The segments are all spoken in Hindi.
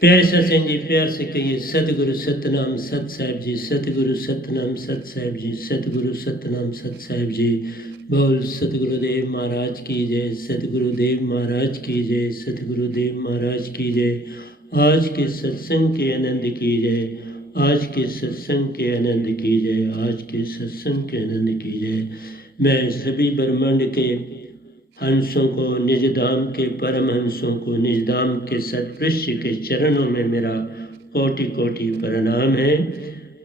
प्यारे सत्संग जी, प्यार से कहिए सतगुरु सतनाम सत साहिब जी, सतगुरु सतनाम सत साहिब जी, सतगुरु सतनाम सत साहिब जी। बोल सतगुरुदेव महाराज की जय, सतगुरुदेव महाराज की जय, सतगुरुदेव महाराज की जय। आज के सत्संग के आनंद की जय, आज के सत्संग के आनंद की जय, आज के सत्संग के आनंद की जय। मैं सभी ब्रह्मांड के हंसों को, निज धाम के परम हंसों को, निज धाम के सत्पुरुष के चरणों में मेरा कोटि कोटि प्रणाम है।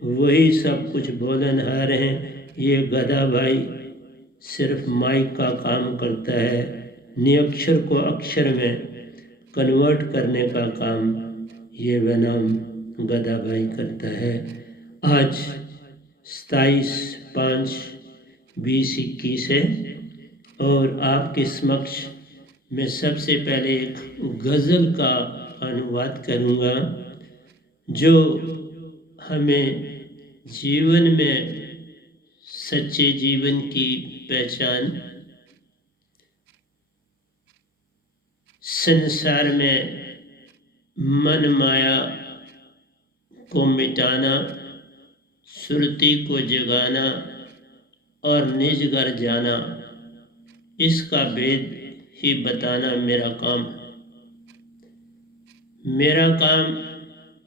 वही सब कुछ बोलनहार हैं। ये गधा भाई सिर्फ माइक का काम करता है, निरक्षर को अक्षर में कन्वर्ट करने का काम ये बनाम गधा भाई करता है। आज 27/5/2021 है और आपके समक्ष मैं सबसे पहले एक गज़ल का अनुवाद करूँगा जो हमें जीवन में सच्चे जीवन की पहचान, संसार में मन माया को मिटाना, सुरती को जगाना और निज घर जाना, इसका भेद ही बताना मेरा काम। मेरा काम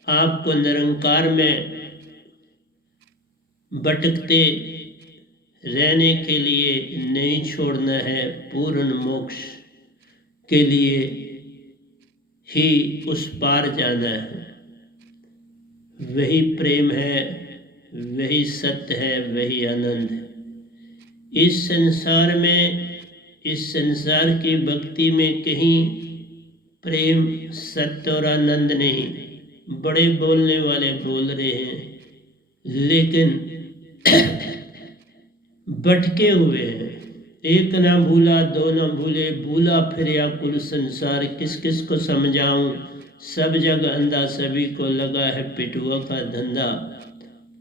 आपको निरंकार में भटकते रहने के लिए नहीं छोड़ना है, पूर्ण मोक्ष के लिए ही उस पार जाना है। वही प्रेम है, वही सत्य है, वही आनंद है। इस संसार में, इस संसार की भक्ति में कहीं प्रेम, सत्य और आनंद नहीं। बड़े बोलने वाले बोल रहे हैं लेकिन भटके हुए हैं। एक ना भूला दो ना भूले, भूला फिर कुल संसार, किस किस को समझाऊं, सब जग अंधा, सभी को लगा है पिटुआ का धंधा।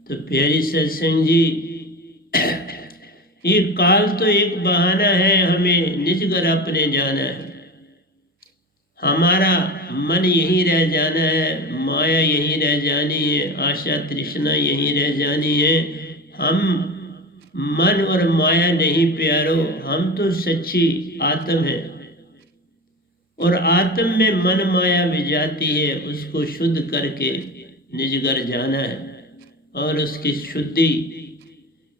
तो प्यारी सत्संग जी, ये काल तो एक बहाना है, हमें निज घर अपने जाना है। हमारा मन यहीं रह जाना है, माया यहीं रह जानी है, आशा तृष्णा यहीं रह जानी है। हम मन और माया नहीं प्यारो, हम तो सच्ची आत्म है और आत्म में मन माया विजाती है। उसको शुद्ध करके निज घर जाना है और उसकी शुद्धि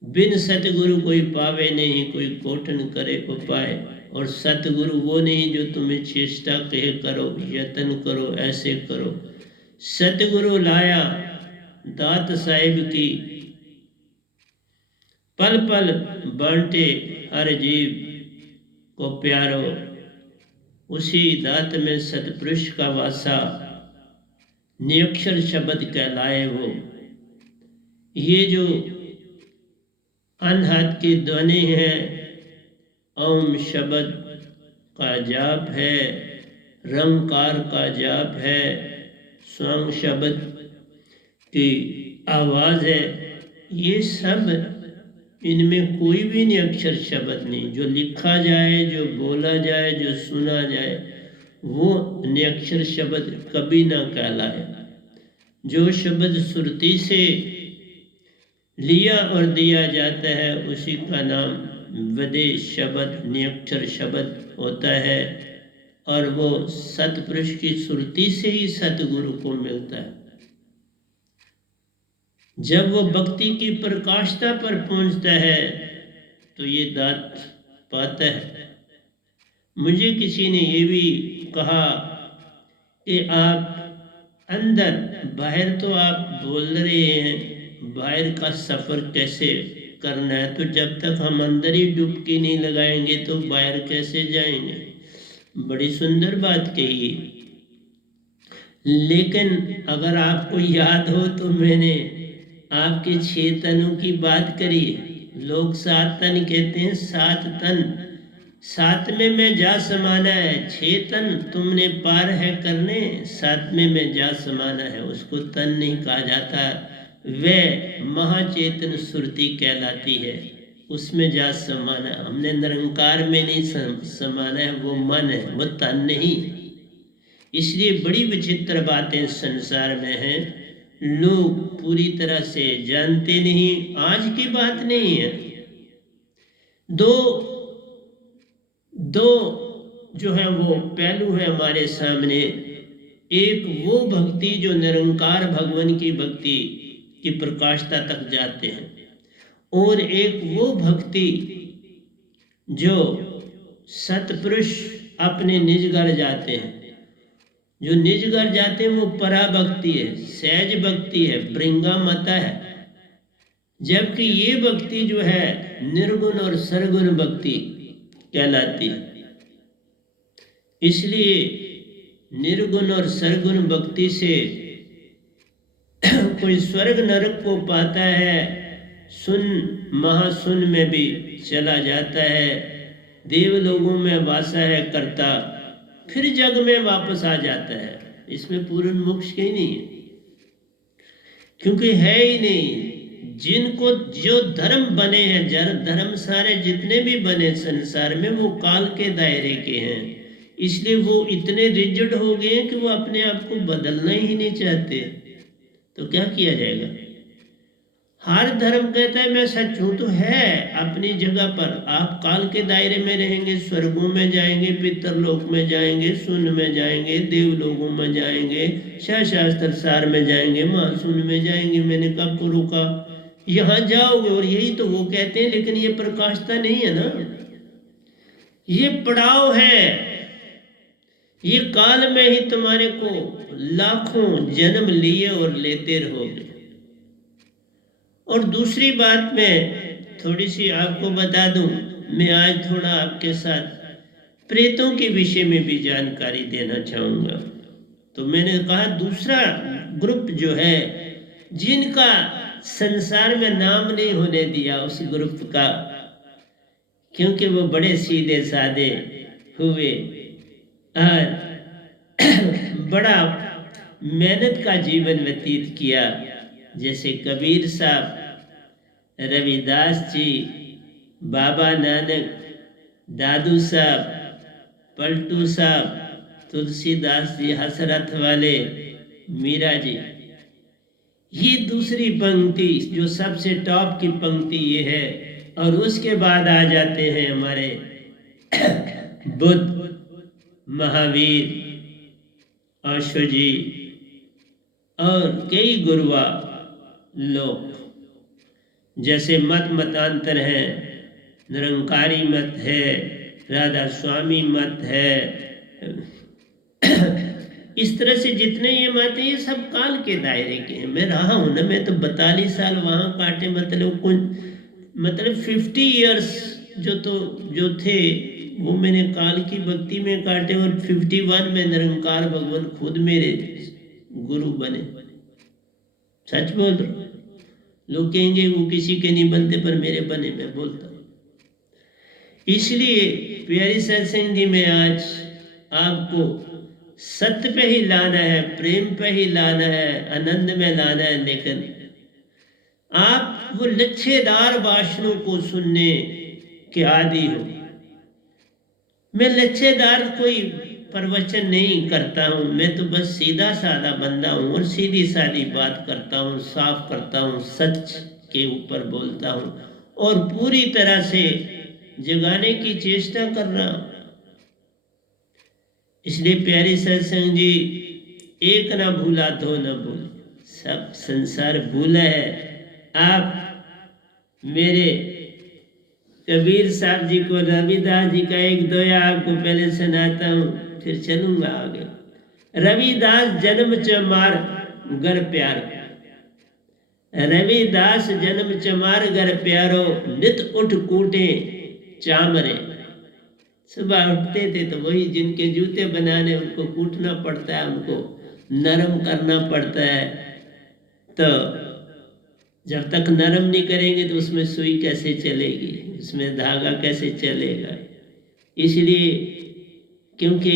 बिन सतगुरु कोई पावे नहीं, कोई कोटन करे उपाय। और सतगुरु वो नहीं जो तुम्हें चेष्टा कहे करो, यत्न करो, ऐसे करो। सतगुरु लाया दात साहिब की, पल पल बांटे हर जीव को प्यारो। उसी दात में सतपुरुष का वासा, निरक्षर शब्द कहलाए वो। ये जो अनहद की ध्वनि है, ओम शब्द का जाप है, रंकार का जाप है, स्वयं शब्द की आवाज़ है। ये सब, इनमें कोई भी नहीं अक्षर शब्द नहीं। जो लिखा जाए, जो बोला जाए, जो सुना जाए, वो निरक्षर शब्द कभी ना कहलाए। जो शब्द सुरती से लिया और दिया जाता है उसी का नाम विदेश शब्द, निरक्षर शब्द होता है। और वो सतपुरुष की सुरती से ही सतगुरु को मिलता है। जब वो भक्ति की प्रकाशता पर पहुंचता है तो ये दात पाता है। मुझे किसी ने ये भी कहा कि आप अंदर, बाहर तो आप बोल रहे हैं, बाहर का सफ़र कैसे करना है? तो जब तक हम अंदर ही डुबकी नहीं लगाएंगे तो बाहर कैसे जाएंगे? बड़ी सुंदर बात कही। लेकिन अगर आपको याद हो तो मैंने आपके 6 तनों की बात करी। लोग 7 तन कहते हैं, 7 तन, 7वें में जा समाना है। 6 तन तुमने पार है करने, 7वें में जा समाना है। उसको तन नहीं कहा जाता, वह महाचेतन सुरती कहलाती है, उसमें जा समाना। हमने निरंकार में नहीं समाना है, वो मन है, वो तन नहीं। इसलिए बड़ी विचित्र बातें संसार में हैं, लोग पूरी तरह से जानते नहीं। आज की बात नहीं है, दो दो जो है वो पहलू है हमारे सामने। एक वो भक्ति जो निरंकार भगवान की भक्ति की प्रकाशता तक जाते हैं, और एक वो भक्ति जो सतपुरुष अपने निज घर जाते हैं। जो निज घर जाते हैं वो परा भक्ति है, सहज भक्ति है, भृंगा मता है। जबकि ये भक्ति जो है निर्गुण और सरगुण भक्ति कहलाती है। इसलिए निर्गुण और सरगुण भक्ति से कोई स्वर्ग नरक को पाता है, सुन महासुन में भी चला जाता है, देव लोगों में वासा है करता, फिर जग में वापस आ जाता है। इसमें पूर्ण मोक्ष ही नहीं है, क्योंकि है ही नहीं। जिनको जो धर्म बने हैं, धर्म सारे जितने भी बने संसार में, वो काल के दायरे के हैं। इसलिए वो इतने रिजिड हो गए हैं कि वो अपने आप को बदलना ही नहीं चाहते। तो क्या किया जाएगा? हर धर्म कहता है मैं सच हूं, तो है अपनी जगह पर। आप काल के दायरे में रहेंगे, स्वर्गों में जाएंगे, पितरलोक में जाएंगे, सुन में जाएंगे, देवलोकों में जाएंगे, शास्त्र सार में जाएंगे, महासुन में जाएंगे। मैंने कब को रोका? यहाँ जाओगे। और यही तो वो कहते हैं, लेकिन ये प्रकाशता नहीं है ना, ये पड़ाव है। ये काल में ही तुम्हारे को लाखों जन्म लिए और लेते रहोगे। और दूसरी बात मैं थोड़ी सी आपको बता दूं, मैं आज थोड़ा आपके साथ प्रेतों के विषय में भी जानकारी देना चाहूँगा। तो मैंने कहा दूसरा ग्रुप जो है जिनका संसार में नाम नहीं होने दिया उस ग्रुप का, क्योंकि वो बड़े सीधे साधे हुए और बड़ा मेहनत का जीवन व्यतीत किया। जैसे कबीर साहब, रविदास जी, बाबा नानक, दादू साहब, पलटू साहब, तुलसीदास जी, हसरत वाले, मीरा जी। ये दूसरी पंक्ति जो सबसे टॉप की पंक्ति ये है। और उसके बाद आ जाते हैं हमारे बुद्ध, महावीर, आशु जी और कई गुरुआ लोग। जैसे मतांतर है, निरंकारी मत है, राधा स्वामी मत है, इस तरह से जितने ये मत हैं ये सब काल के दायरे के हैं। मैं रहा हूँ ना, मैं तो 42 साल वहाँ काटे, मतलब 50 इयर्स जो थे वो मैंने काल की भक्ति में काटे। और 51 में निरंकार भगवान खुद मेरे गुरु बने। सच बोल रहा हूँ। लोग कहेंगे वो किसी के नहीं बनते, पर मेरे बने, मैं बोलता हूँ। इसलिए प्यारी सत्संग जी में आज आपको सत्य पे ही लाना है, प्रेम पे ही लाना है, आनंद में लाना है। लेकिन आप वो लच्छेदार भाषणों को सुनने के आदी हो। मैं लच्छेदार कोई प्रवचन नहीं करता हूँ, मैं तो बस सीधा साधा बंदा हूँ और सीधी सादी बात करता हूँ, साफ करता हूँ, सच के ऊपर बोलता हूँ और पूरी तरह से जगाने की चेष्टा कर रहा हूँ। इसलिए प्यारी सत्संग जी, एक ना भूला दो ना भूल, सब संसार भूला है। आप मेरे कबीर साहब जी को, रविदास जी का एक दोया आपको पहले सुनाता हूँ, फिर चलूंगा आगे। रविदास जन्म चमार घर प्यार, रविदास जन्म चमार घर प्यारो, नित उठ कूटे चामरे। सुबह उठते थे तो वही जिनके जूते बनाने उनको कूटना पड़ता है, उनको नरम करना पड़ता है। तो जब तक नरम नहीं करेंगे तो उसमें सुई कैसे चलेगी, उसमें धागा कैसे चलेगा। इसलिए क्योंकि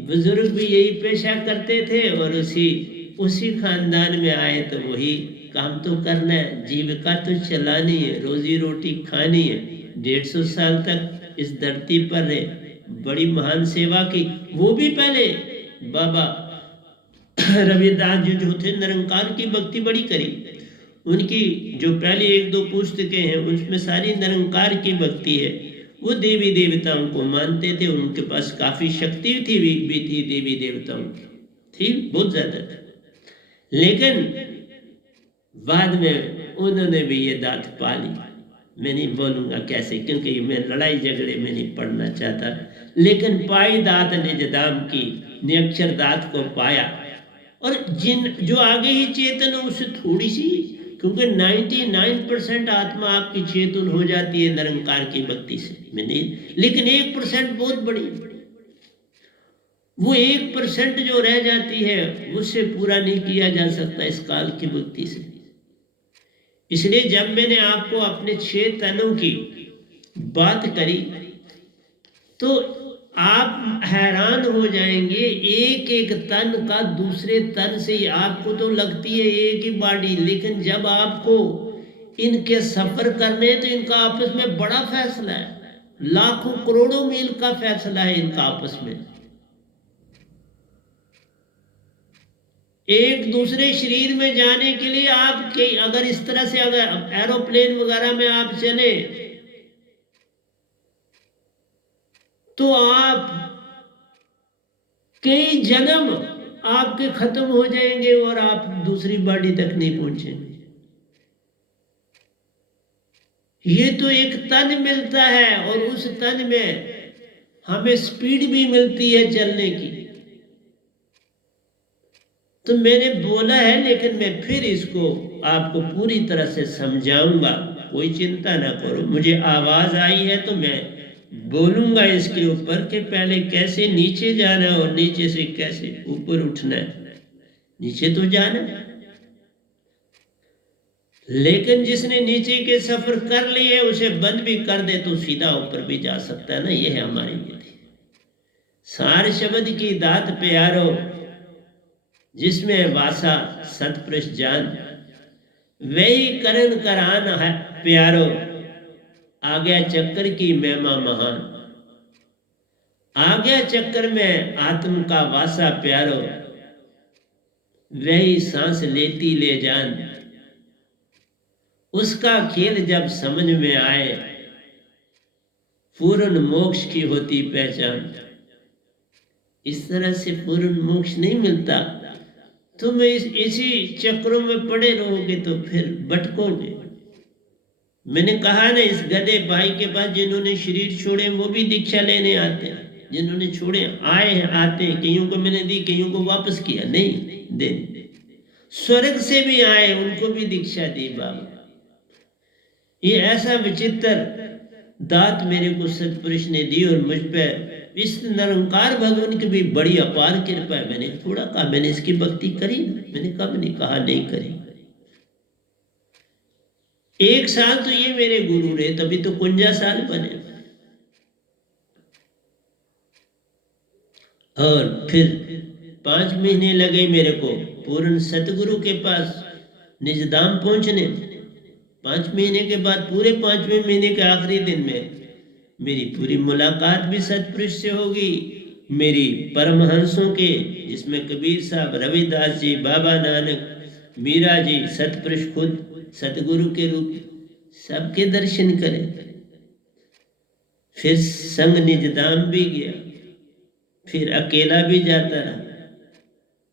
बुजुर्ग भी यही पेशा करते थे और उसी खानदान में आए, तो वही काम तो करना है, जीविका तो चलानी है, रोजी रोटी खानी है। 150 साल तक इस धरती पर रहे, बड़ी महान सेवा की। वो भी पहले बाबा रविदास जी जो थे निरंकार की भक्ति बड़ी करी। उनकी जो पहली 1-2 पुस्तकें हैं उसमें सारी निरंकार की भक्ति है। वो देवी देवताओं को मानते थे, उनके पास काफी शक्ति थी भी थी देवी देवताओं की, थी बहुत ज्यादा थी। लेकिन बाद में उन्होंने भी ये दात पा ली। मैं नहीं बोलूंगा कैसे, क्योंकि मैं लड़ाई झगड़े में नहीं पढ़ना चाहता, लेकिन पाई दात निज दाम की, निरक्षर दात को पाया। और जिन जो आगे ही चेतन है उससे थोड़ी सी, क्योंकि 99% आत्मा आपकी चेतन हो जाती है निरंकार की भक्ति से, मैंने, लेकिन 1% बहुत बड़ी, वो 1% जो रह जाती है उससे पूरा नहीं किया जा सकता इस काल की भक्ति से। इसलिए जब मैंने आपको अपने 6 तनों की बात करी तो आप हैरान हो जाएंगे। एक एक तन का दूसरे तन से ही, आपको तो लगती है एक ही बॉडी, लेकिन जब आपको इनके सफर करने हैं तो इनका आपस में बड़ा फैसला है, लाखों करोड़ों मील का फैसला है इनका आपस में। एक दूसरे शरीर में जाने के लिए आप अगर इस तरह से अगर एरोप्लेन वगैरह में आप चले तो आप कई जन्म आपके खत्म हो जाएंगे और आप दूसरी बॉडी तक नहीं पहुंचेंगे। ये तो एक तन मिलता है और उस तन में हमें स्पीड भी मिलती है चलने की। तो मैंने बोला है, लेकिन मैं फिर इसको आपको पूरी तरह से समझाऊंगा, कोई चिंता ना करो। मुझे आवाज आई है तो मैं बोलूंगा इसके ऊपर कि पहले कैसे नीचे जाना है और नीचे से कैसे ऊपर उठना है। नीचे तो जाना, लेकिन जिसने नीचे के सफर कर लिए उसे बंद भी कर दे तो सीधा ऊपर भी जा सकता है ना। ये है हमारी विधि। सार शब्द की दात प्यारो, जिसमें वासा सतपुरुष जान, वही करण करान है प्यारो, आ गया चक्कर की महिमा महान। आ गया चक्कर में आत्म का वासा प्यारो, वही सांस लेती ले जान। उसका खेल जब समझ में आए, पूर्ण मोक्ष की होती पहचान। इस तरह से पूर्ण मोक्ष नहीं मिलता। तुम इसी चक्रों में पड़े रहोगे तो फिर भटकोगे। मैंने कहा ना, इस गधे भाई के पास जिन्होंने शरीर छोड़े वो भी दीक्षा लेने आते हैं। जिन्होंने छोड़े आए हैं, आते हैं, कईयों को मैंने दी, कईयों को वापस किया, नहीं दे। स्वर्ग से भी आए, उनको भी दीक्षा दी बाबा। ये ऐसा विचित्र दात मेरे को सतपुरुष ने दी और मुझ पर इस निरंकार भगवान की भी बड़ी अपार कृपा है। मैंने थोड़ा कहा, मैंने इसकी भक्ति करी, मैंने कब नहीं कहा नहीं करी। 1 साल तो ये मेरे गुरु रहे, तभी तो 51 साल बने। और फिर 5 महीने लगे मेरे को पूर्ण सतगुरु के पास निजधाम पहुंचने। 5 महीने के बाद, पूरे 5वें महीने के आखिरी दिन में मेरी पूरी मुलाकात भी सतपुरुष से होगी। मेरी परमहंसों के, जिसमें कबीर साहब, रविदास जी, बाबा नानक, मीरा जी, सतपुरुष खुद सतगुरु के रूप, सबके दर्शन करें। फिर संग निजधाम भी गया, फिर अकेला भी जाता रहा।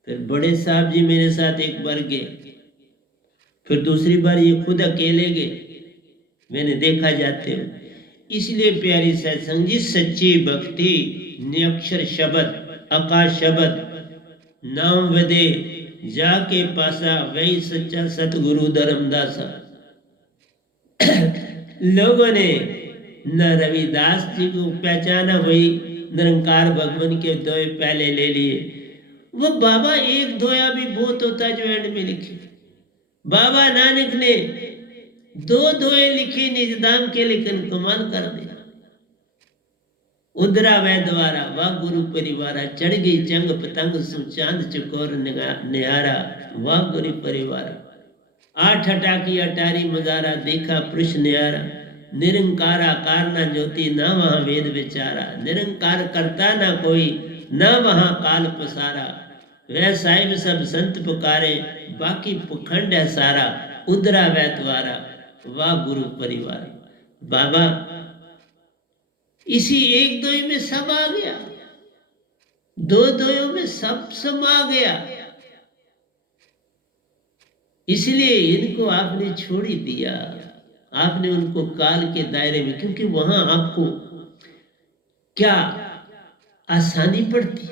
फिर बड़े साहब जी मेरे साथ एक बार गए, फिर दूसरी बार ये खुद अकेले गए, मैंने देखा जाते हो। इसलिए प्यारी सत्संग जी, सच्ची भक्ति निरक्षर शब्द आकाश शब्द नाम वदे जाके पासा, वही सच्चा सतगुरु धर्मदासा। लोगों ने न रविदास जी को पहचाना, वही निरंकार भगवान के दोए पहले ले लिए। वो बाबा एक दोया भी बहुत होता है जो एंड में लिखे। बाबा नानक ने 2 दोए लिखे निजधाम के, लेकिन कमाल कर दिया। उदरा वै द्वारा वाह गुरु परिवारा, चढ़ गई चंग पतंग सु चांद चकोर निहारा, वाह गुरु परिवारा। 8 हटा की अटारी मजारा, देखा पुरुष न्यारा। निरंकारा कारना ज्योति, ना वहां वेद विचारा। निरंकार करता ना कोई, न वहाँ काल पसारा, वह साहिब सब संत पुकारे, बाकी पखंड है सारा, उदरा वैतवारा, वाह गुरु परिवार। बाबा इसी एक दोई में सब आ गया, दो दोयों में सब समा गया, इसलिए इनको आपने छोड़ ही दिया। आपने उनको काल के दायरे में, क्योंकि वहां आपको क्या आसानी पड़ती,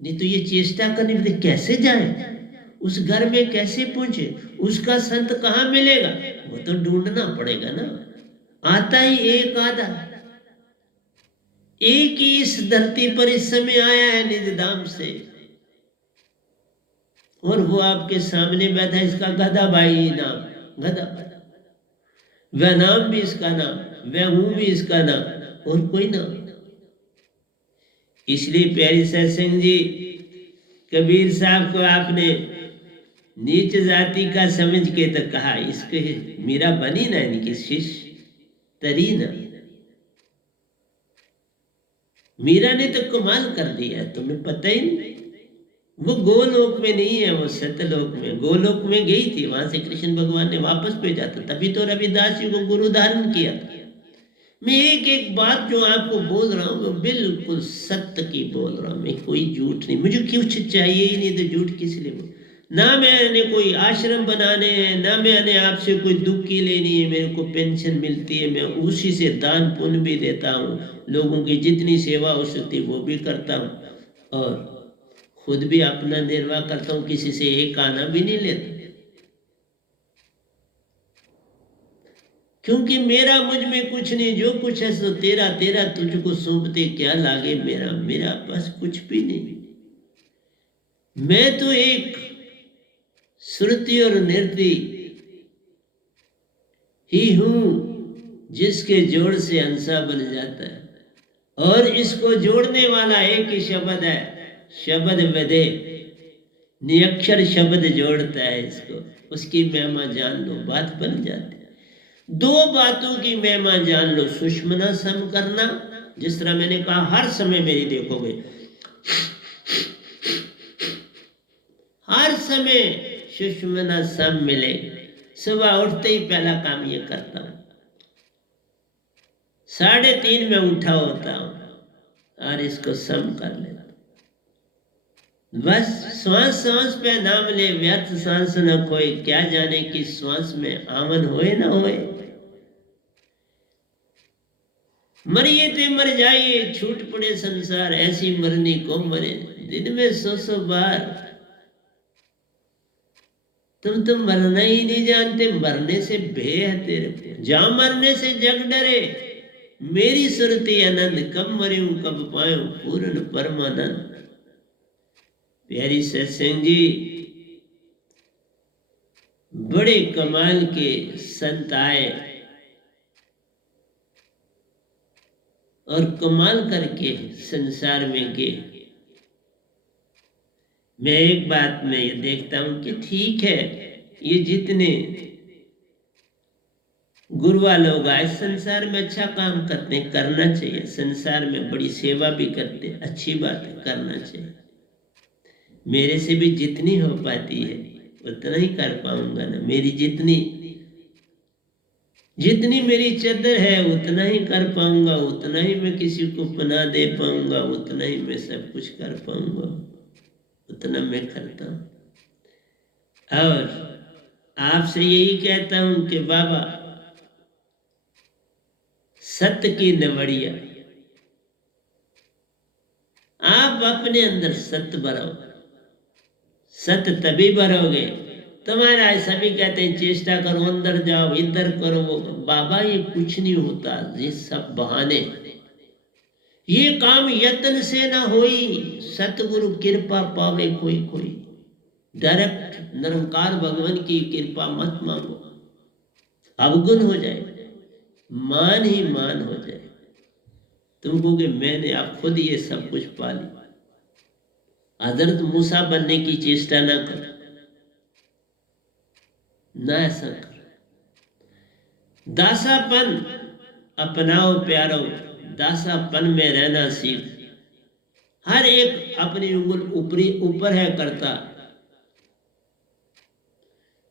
नहीं तो ये चेष्टा करनी पड़ती कैसे जाए, उस घर में कैसे पहुंचे, उसका संत कहाँ मिलेगा, वो तो ढूंढना पड़ेगा ना। आता ही एक आधा, एक ही इस धरती पर इस समय आया है निज धाम से, और वो आपके सामने बैठा है, इसका गधा भाई नाम, गधा भाई, वह नाम भी इसका नाम, वह हूं भी इसका नाम, और कोई नाम। इसलिए प्यारी सत्संग जी, कबीर साहब को आपने नीच जाति का समझ के तो कहा, इसके मेरा बनी ना, इनकी शिष्य तरी ना। मीरा ने तो कमाल कर दिया, तुम्हें पता ही नहीं। वो गोलोक में नहीं है, वो सत्यलोक में, गोलोक में गई थी, वहां से कृष्ण भगवान ने वापस भेजा था, तभी तो रविदास जी को गुरु धारण किया था। मैं एक एक बात जो आपको बोल रहा हूँ, मैं बिल्कुल सत्य की बोल रहा हूँ, मैं कोई झूठ नहीं, मुझे कुछ चाहिए ही नहीं तो झूठ किस लिए बोल। ना मैंने कोई आश्रम बनाने हैं, ना मैंने आपसे कोई दुख की लेनी है, मेरे को पेंशन मिलती है, मैं उसी से दान पुण्य भी देता हूँ, लोगों की जितनी सेवा हो सकती है वो भी करता हूँ, और खुद भी अपना निर्वाह करता हूँ, किसी से एक आना भी नहीं लेता, क्योंकि मेरा मुझ में कुछ नहीं, जो कुछ है सो तेरा, तेरा तुझको सौंपते क्या लागे मेरा, मेरा पास कुछ भी नहीं। मैं तो एक श्रुति और नृत्य ही हूं, जिसके जोड़ से अंसा बन जाता है, और इसको जोड़ने वाला एक ही शब्द है, शब्द विदे, निरक्षर शब्द जोड़ता है इसको, उसकी महिमा जान लो, बात बन जाती है। दो बातों की महिमा जान लो, सुषमना सम करना, जिस तरह मैंने कहा हर समय मेरी देखोगे, हर समय सुषमना सम मिले, सुबह उठते ही पहला काम ये करता हूं, 3:30 में उठा होता हूं और इसको सम कर लेता, बस श्वास श्वास पे नाम ले, व्यर्थ सांस न खोए, क्या जाने कि श्वास में आमन होए ना होए। मरिए ते मर जाइए, छूट पड़े संसार, ऐसी मरनी को मरे, दिन में 100 बार। तुम तो मरना ही नहीं जानते, मरने से भय है तेरे को, जा मरने से जग डरे, मेरी सुरती आनंद, कब मरूं कब पाऊं पूर्ण परमानंद। प्यारी सत्संग जी, बड़े कमाल के संत आए और कमाल करके संसार में गए। मैं एक बात में ये देखता हूं कि ठीक है, ये जितने गुरुआ लोग आए संसार में अच्छा काम करते हैं, करना चाहिए, संसार में बड़ी सेवा भी करते, अच्छी बात है, करना चाहिए। मेरे से भी जितनी हो पाती है उतना ही कर पाऊंगा ना, मेरी जितनी मेरी चद्दर है उतना ही कर पाऊंगा, उतना ही मैं किसी को पनाह दे पाऊंगा, उतना ही मैं सब कुछ कर पाऊंगा, उतना मैं करता हूं। और आपसे यही कहता हूं कि बाबा सत्य की नवड़िया, आप अपने अंदर सत्य भरो, सत्य तभी भरोगे। तुम्हारा सभी कहते हैं चेष्टा करो, अंदर जाओ, इधर करो, वो बाबा ये कुछ नहीं होता, ये सब बहाने, ये काम यत्न से ना होई, सतगुरु कृपा पावे कोई कोई, डायरेक्ट निरंकार भगवान की कृपा मत मांगो, अवगुण हो जाए, मान ही मान हो जाए, तुम कहोगे मैंने आप खुद ये सब कुछ पा लिया। हजरत मूसा बनने की चेष्टा ना करो, ना ऐसा करो, दासापन अपनाओ प्यारो, दासापन में रहना सीख, हर एक अपनी उंगल ऊपर है करता।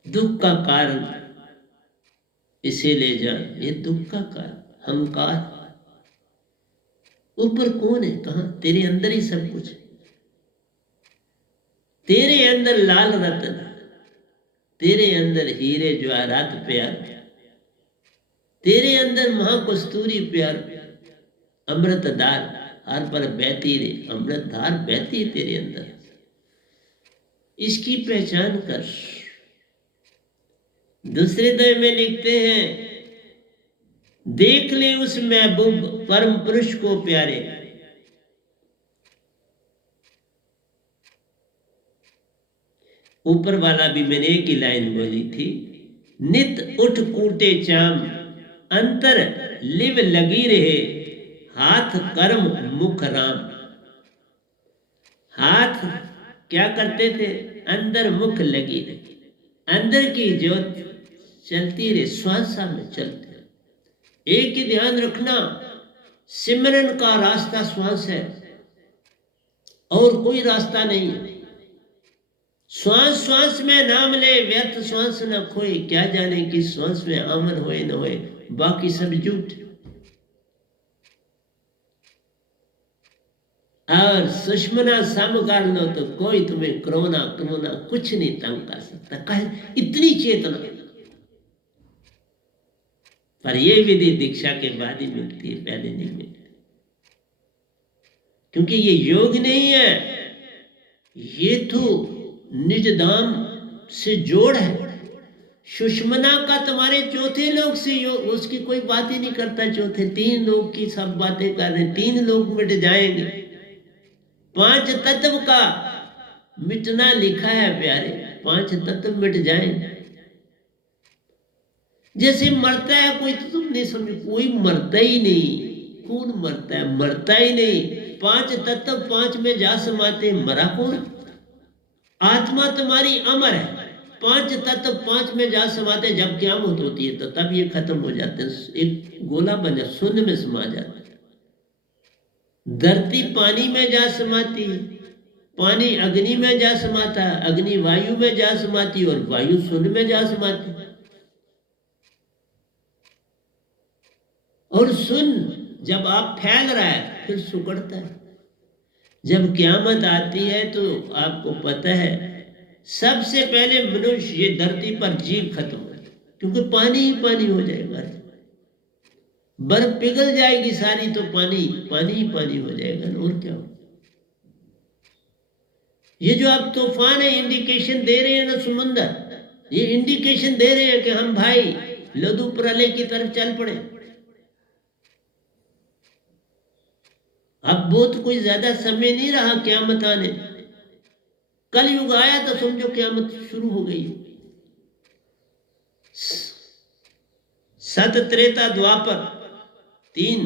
दुख का कारण इसे ले जा, ये दुख का कारण अहंकार। ऊपर कौन है? कहां? तेरे अंदर ही सब कुछ। तेरे अंदर लाल रतन, तेरे अंदर हीरे जवाहरात प्यार, तेरे अंदर महाकस्तूरी प्यार, अमृतधार हर पर बहती रे, अमृतधार बहती है तेरे अंदर। इसकी पहचान कर। दूसरे दय में लिखते हैं, देख ले उस महबूब परम पुरुष को प्यारे, ऊपर वाला भी मैंने एक ही लाइन बोली थी, नित उठ कूटे चाम, अंतर लिव लगी रहे, हाथ कर्म मुख राम। हाथ क्या करते थे? अंदर मुख लगी रहे, अंदर की ज्योत चलती रहे, श्वासा में चलते। एक ही ध्यान रखना, सिमरन का रास्ता श्वास है और कोई रास्ता नहीं है। श्वास श्वास में नाम ले, व्यर्थ श्वास न खोए, क्या जाने कि श्वास में अमर होए न होए, बाकी सब झूठ। और सुषमना सम कर लो तो कोई तुम्हें कोरोना कोरोना कुछ नहीं तंग कर सकता। कहे इतनी चेतना, पर यह विधि दीक्षा के बाद ही मिलती है, पहले नहीं मिलती। क्योंकि ये योग नहीं है, ये तो निज धाम से जोड़ है। सुषमना का तुम्हारे चौथे लोक से योग, उसकी कोई बात ही नहीं करता। चौथे तीन लोक की सब बातें कर रहे, तीन लोक मिट जाएंगे। पांच तत्व का मिटना लिखा है प्यारे, पांच तत्व मिट जाएंगे। जैसे मरता है कोई, तो तुम नहीं समझ, कोई मरता ही नहीं। कौन मरता है? मरता ही नहीं। पांच तत्व पांच में जा समाते, मरा कौन? आत्मा तुम्हारी अमर है, पांच तत्व पांच में जा समाते। जब क़यामत होती है तो तब ये खत्म हो जाते हैं, एक गोला बन जाता, शून्य में समा जाता है। धरती पानी में जा समाती है, पानी अग्नि में जा समाता है, अग्नि वायु में जा समाती और वायु शून्य में जा समाती। और सुन, जब आप फैल रहा है फिर सुकड़ता है। जब क़यामत आती है तो आपको पता है सबसे पहले मनुष्य ये धरती पर जीव खत्म हो, क्योंकि पानी ही पानी हो जाएगा। बर्फ पिघल जाएगी सारी तो पानी पानी ही पानी हो जाएगा, और क्या हो। ये जो आप तूफान है, इंडिकेशन दे रहे हैं ना समुंदर, ये इंडिकेशन दे रहे हैं कि हम भाई लघु प्रलय की तरफ चल पड़े। अब बहुत कोई ज्यादा समय नहीं रहा क़यामत आने। कल युग आया तो समझो क़यामत शुरू हो गई। सत त्रेता द्वापर तीन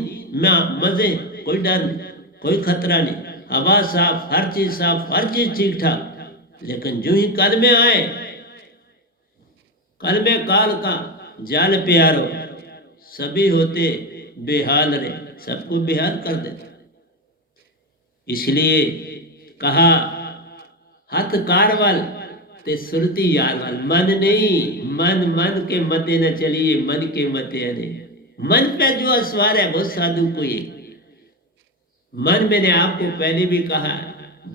मजे, कोई डर नहीं, कोई खतरा नहीं, हवा साफ, हर चीज साफ, हर चीज ठीक ठाक। लेकिन जो ही कल में आए, कल में काल का जाल प्यारो, सभी होते बेहाल रे, सबको बेहाल कर देते। इसलिए कहा हथ कारवल ते सुरती यारवल, मन नहीं, मन मन के मते न चलिए, मन के मते अरे। मन पे जो असवार है वो साधु को ये मन, मैंने आपको पहले भी कहा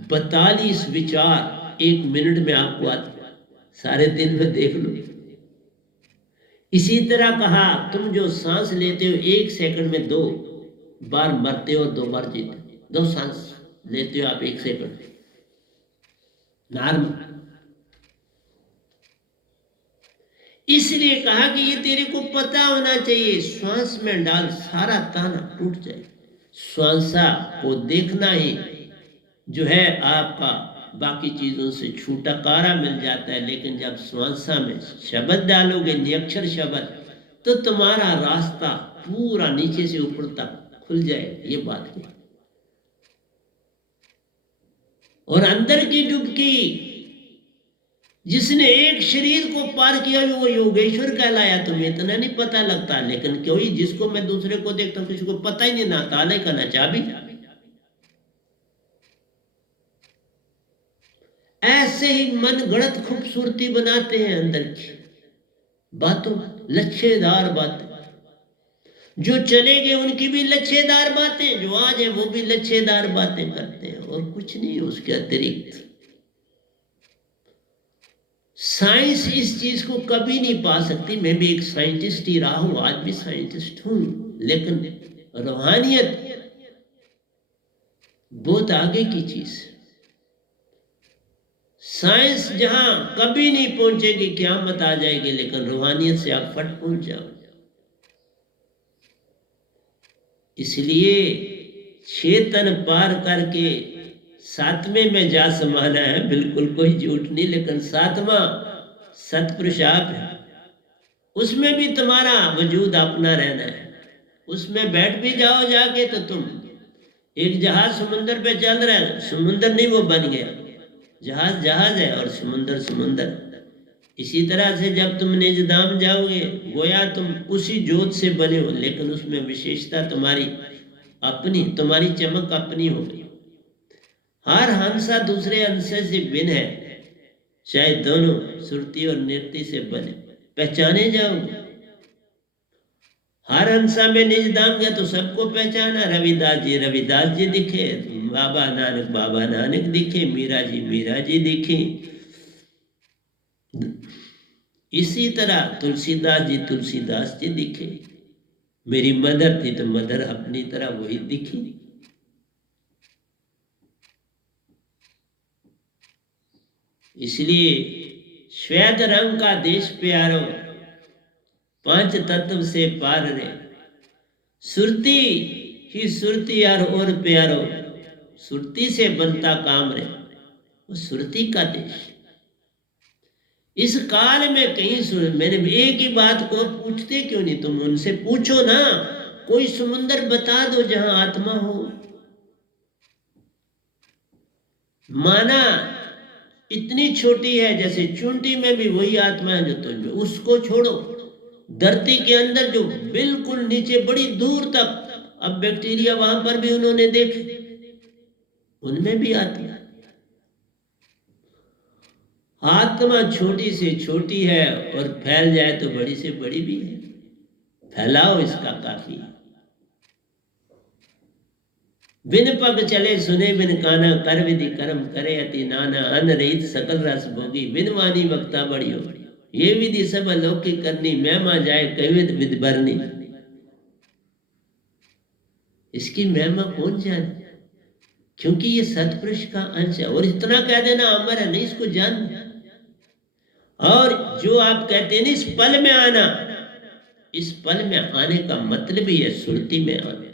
42 विचार एक मिनट में आपको आते, सारे दिन में देख लो। इसी तरह कहा तुम जो सांस लेते हो 1 सेकंड में 2 बार मरते हो और 2 बार जीते। 2 सांस लेते हो आप 1 सेकंड नॉर्मल। इसलिए कहा कि ये तेरे को पता होना चाहिए, श्वास में डाल सारा ताना टूट जाए। श्वासा को देखना ही जो है आपका बाकी चीजों से छूटकारा मिल जाता है। लेकिन जब श्वासा में शब्द डालोगे, निरक्षर शब्द, तो तुम्हारा रास्ता पूरा नीचे से ऊपर तक खुल जाएगा। ये बात है। और अंदर की डुबकी, जिसने एक शरीर को पार किया वो योगेश्वर कहलाया। तुम्हें इतना नहीं पता लगता, लेकिन कोई जिसको मैं दूसरे को देखता हूं, किसी को पता ही नहीं, ना ताले का ना चाबी। ऐसे ही मन गढ़ंत खूबसूरती बनाते हैं अंदर की बातों, लच्छेदार बातें। जो चले गए उनकी भी लच्छेदार बातें, जो आज है वो भी लच्छेदार बातें करते हैं, और कुछ नहीं उसके अतिरिक्त। साइंस इस चीज को कभी नहीं पा सकती। मैं भी एक साइंटिस्ट ही रहा हूं, आज भी साइंटिस्ट हूं, लेकिन रूहानियत बहुत आगे की चीज। साइंस जहां कभी नहीं पहुंचेगी, क़यामत आ जाएगी, लेकिन रूहानियत से आप फट पहुंच जाओ। इसलिए चेतन पार करके सातवें में जा समाना है, बिल्कुल कोई झूठ नहीं। लेकिन सातवां सतपुरुष आप है, उसमें भी तुम्हारा वजूद अपना रहना है। उसमें बैठ भी जाओ जाके तो तुम एक जहाज समुंदर पे चल रहा है, समुंदर नहीं वो बन गया, जहाज जहाज है और समुंदर समुंदर। इसी तरह से जब तुम निजधाम जाओगे, गोया तुम उसी जोत से बने हो, लेकिन उसमें विशेषता तुम्हारी अपनी, तुम्हारी चमक अपनी होगी। हर हंसा दूसरे हंसे से भिन्न है, चाहे दोनों सुरती और नृत्य से बने, पहचाने जाओगे। हर हंसा में निजधाम गया तो सबको पहचाना। रविदास जी दिखे, बाबा नानक दिखे, मीरा जी दिखे। इसी तरह तुलसीदास जी दिखे। मेरी मदर थी तो मदर अपनी तरह वही दिखी। इसलिए श्वेत रंग का देश प्यारो, पांच तत्व से पार रे, सुरती ही सुरती यार और प्यारो, सुरती से बनता काम रे, वो सुरती का देश। इस काल में कहीं मैंने एक ही बात को पूछते क्यों नहीं, तुम उनसे पूछो ना, कोई समुंदर बता दो जहां आत्मा हो। माना इतनी छोटी है जैसे चुंटी में भी वही आत्मा है जो तुम में, उसको छोड़ो। धरती के अंदर जो बिल्कुल नीचे बड़ी दूर तक, अब बैक्टीरिया वहां पर भी उन्होंने देखे, उनमें भी आत्मा। आत्मा छोटी से छोटी है और फैल जाए तो बड़ी से बड़ी भी है। फैलाओ इसका काफी। बिन पग चले सुने बिन काना, कर विधि कर्म करे अति नाना, अन्न रहित सकल रस भोगी, बिन वाणी वक्ता बड़ी हो, ये विधि सब अलौकिक करनी, महिमा जाए कविद विधि भरनी। इसकी महिमा कौन जाने, क्योंकि ये सतपुरुष का अंश है। और इतना कह देना अमर है, नहीं, इसको जान। और जो आप कहते हैं इस पल में आना, इस पल में आने का मतलब ही है सुरती में आना।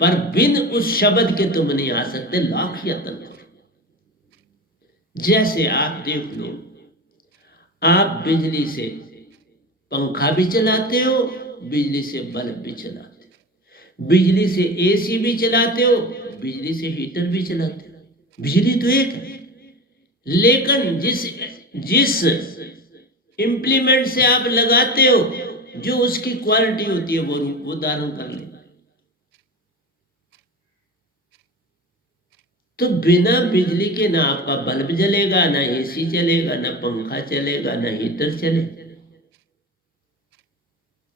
पर बिन उस शब्द के तुम नहीं आ सकते, लाख यत्न करो। जैसे आप देख लो, आप बिजली से पंखा भी चलाते हो, बिजली से बल्ब भी चलाते हो, बिजली से एसी भी चलाते हो, बिजली से हीटर भी चलाते हो। बिजली तो एक है, लेकिन जिस इंप्लीमेंट से आप लगाते हो, जो उसकी क्वालिटी होती है वो धारण कर ले। तो बिना बिजली के ना आपका बल्ब जलेगा, ना एसी चलेगा, ना पंखा चलेगा, ना हीटर चलेगा।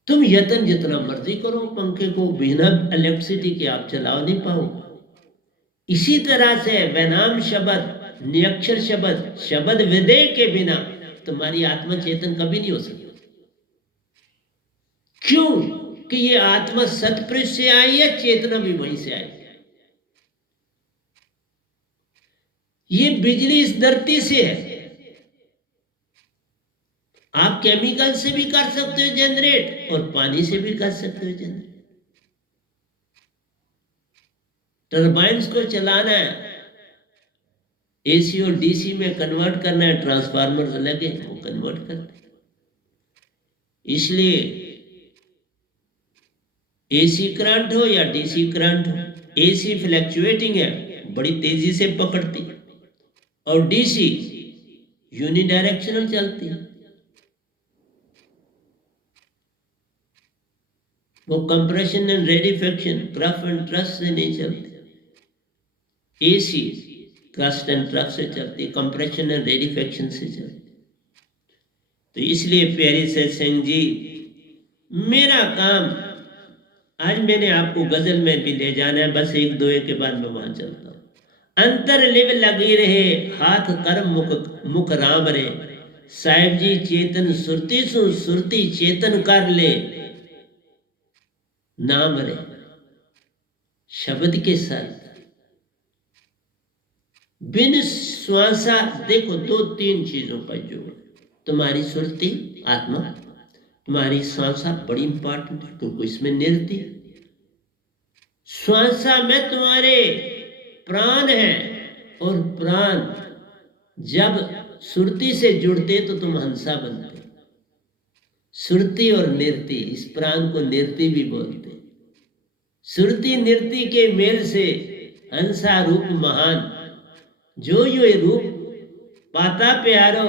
तुम यत्न जितना मर्जी करो, पंखे को बिना इलेक्ट्रिसिटी के आप चला नहीं पाओगे। इसी तरह से वैनाम शब्द, नियक्षर शब्द, शब्द विदे के बिना तुम्हारी आत्मा चेतन कभी नहीं हो सकती। क्यों कि ये आत्मा सतपुरुष से आई है, चेतना भी वहीं से आई। ये बिजली इस धरती से है। आप केमिकल से भी कर सकते हो जनरेट, और पानी से भी कर सकते हो जनरेट। टर्बाइन्स को चलाना है, एसी और डीसी में कन्वर्ट करना है, ट्रांसफार्मर लगे वो कन्वर्ट करते हैं। इसलिए एसी करंट हो या डीसी करंट हो, एसी फ्लैक्चुएटिंग है, बड़ी तेजी से पकड़ती, और डीसी यूनिडायरेक्शनल चलती है, वो compression and rarefaction, crest and trough से नहीं चलती। एसी थ्रस्ट एंड ट्रफ से चलती है, कंप्रेशन एंड रेडिफेक्शन से चलती है। तो इसलिए प्यारे सत्संग जी, मेरा काम आज मैंने आपको गजल में भी ले जाना है, बस एक दो के बाद मैं वहां चलता हूं। अंतर लिव लगी रहे, हाथ कर मुख राम रे, साहिब जी चेतन सुरती सु सुरती चेतन कर ले नाम रे। शब्द के साथ बिन श्वासा, देखो दो तीन चीजों का जोड़, तुम्हारी सुरती आत्मा, तुम्हारी श्वासा बड़ी इंपॉर्टेंट है क्योंकि इसमें निरति, श्वासा में तुम्हारे प्राण है, और प्राण जब सुरती से जुड़ते तो तुम हंसा बनते। सुरती और निरति, इस प्राण को निरति भी बोलते। सुरती निरति के मेल से हंसा रूप महान, जो ये रूप पाता प्यारो,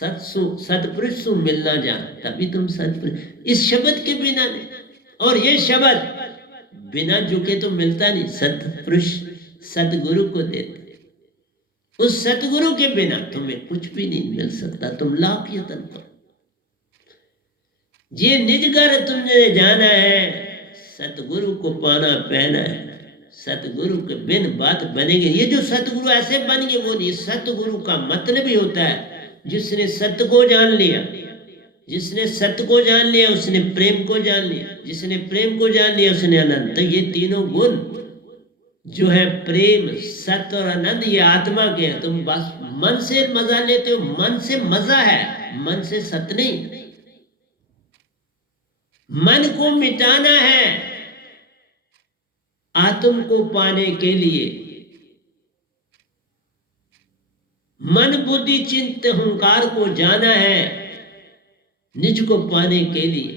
सतपुरुष सु मिलना जान, तभी तुम सतपुरुष। इस शब्द के बिना नहीं, और ये शब्द बिना झुके तो मिलता नहीं। सतपुरुष सतगुरु को देते, उस सतगुरु के बिना तुम्हें कुछ भी नहीं मिल सकता, तुम लाख यत्न करो। ये निज घर तुमने जाना है, सतगुरु को पाना पहना है, सतगुरु के बिन बात बनेगी। ये जो सतगुरु ऐसे बन गए वो नहीं, सतगुरु का मतलब ही होता है जिसने सत्य को जान लिया। जिसने सत्य को जान लिया उसने प्रेम को जान लिया, जिसने प्रेम को जान लिया उसने आनंद। तो ये तीनों गुण जो है प्रेम, सत्य और आनंद, ये आत्मा के हैं। तुम बस मन से मजा लेते हो, मन से मजा है, मन से सत्य नहीं। मन को मिटाना है आत्म को पाने के लिए, मन बुद्धि चिंत अहंकार को जाना है निज को पाने के लिए।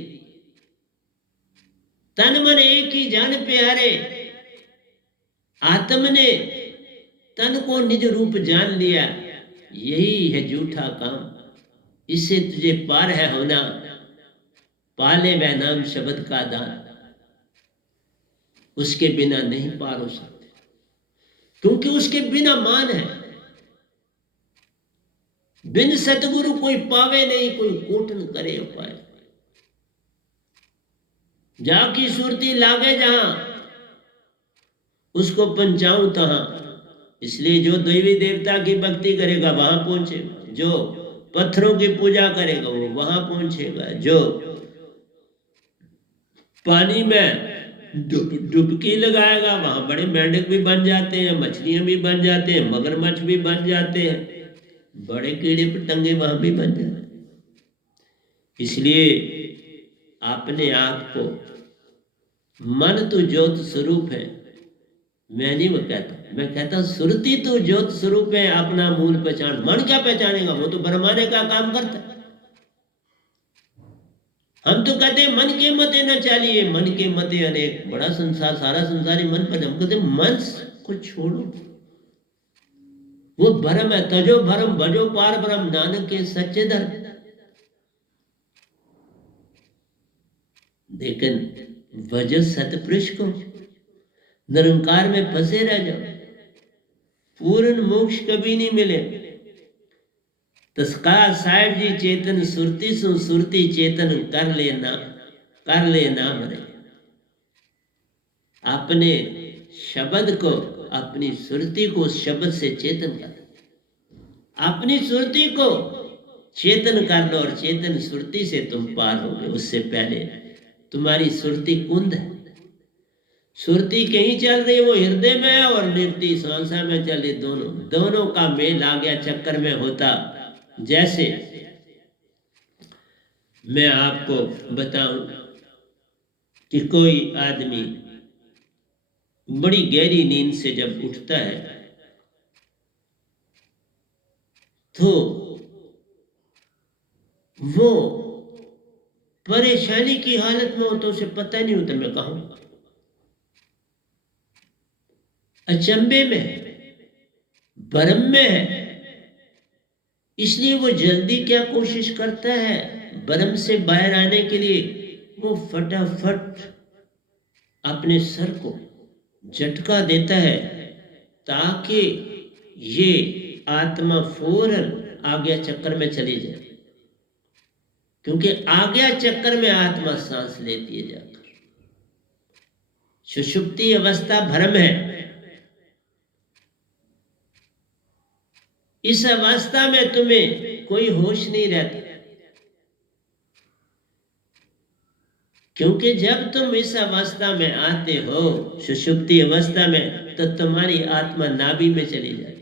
तन मन एक ही जान प्यारे, आत्म ने तन को निज रूप जान लिया, यही है झूठा काम। इससे तुझे पार है होना, पाले वह नाम शब्द का दान। उसके बिना नहीं पार हो सकते, क्योंकि उसके बिना मान है। बिन सतगुरु कोई पावे नहीं, कोई कोटन करे उपाय। जाकी सुरती लागे जहां, उसको पंचाऊं तहां। इसलिए जो देवी देवता की भक्ति करेगा वहां पहुंचेगा, जो पत्थरों की पूजा करेगा वो वहां पहुंचेगा, जो पानी में डुबकी लगाएगा वहां बड़े मेंढक भी बन जाते हैं, मछलियां भी बन जाते हैं, मगरमच्छ भी बन जाते हैं, बड़े कीड़े पतंगे वहां भी बन जाते हैं। इसलिए अपने आप को, मन तो ज्योत स्वरूप है, मैं नहीं वो कहता, मैं कहता सुरती तो ज्योत स्वरूप है, अपना मूल पहचान। मन क्या पहचानेगा, वो तो भरमाने का काम करता है। हम तो कहते हैं मन के मते न चलिए, मन के मते अनेक, बड़ा संसार, सारा संसार ही मन पर। हम कहते मन को छोड़ो, वो भरम है, तजो भरम भजो पार ब्रह्म, नानक के सच्चे धर्म। लेकिन भजो सतपुरुष को, निरंकार में फंसे रह जाओ, पूर्ण मोक्ष कभी नहीं मिले। तस्का साहिब जी चेतन सुरती सु सुरती चेतन कर ले नाम रे। अपने शब्द को, अपनी सुरती को उस शब्द से चेतन कर, अपनी सुरती को चेतन कर लो, और चेतन सुरती से तुम पार होगे। उससे पहले तुम्हारी सुरती कुंद है, सुरती कहीं चल रही, वो हृदय में है, और निरति सांसा में चल रही। दोनों का मेल आ गया, चक्कर में होता। जैसे मैं आपको बताऊं कि कोई आदमी बड़ी गहरी नींद से जब उठता है तो वो परेशानी की हालत में हो, तो उसे पता नहीं होता मैं कहूं, अचंभे में, भ्रम में है। इसलिए वो जल्दी क्या कोशिश करता है, भ्रम से बाहर आने के लिए वो फटाफट अपने सर को झटका देता है, ताकि ये आत्मा फौरन आज्ञा चक्र में चली जाए, क्योंकि आज्ञा चक्र में आत्मा सांस लेती है जाकर। सुषुप्ति अवस्था भ्रम है। इस अवस्था में तुम्हें कोई होश नहीं रहता, क्योंकि जब तुम इस अवस्था में आते हो, सुषुप्ति अवस्था में, तो तुम्हारी आत्मा नाभि में चली जाती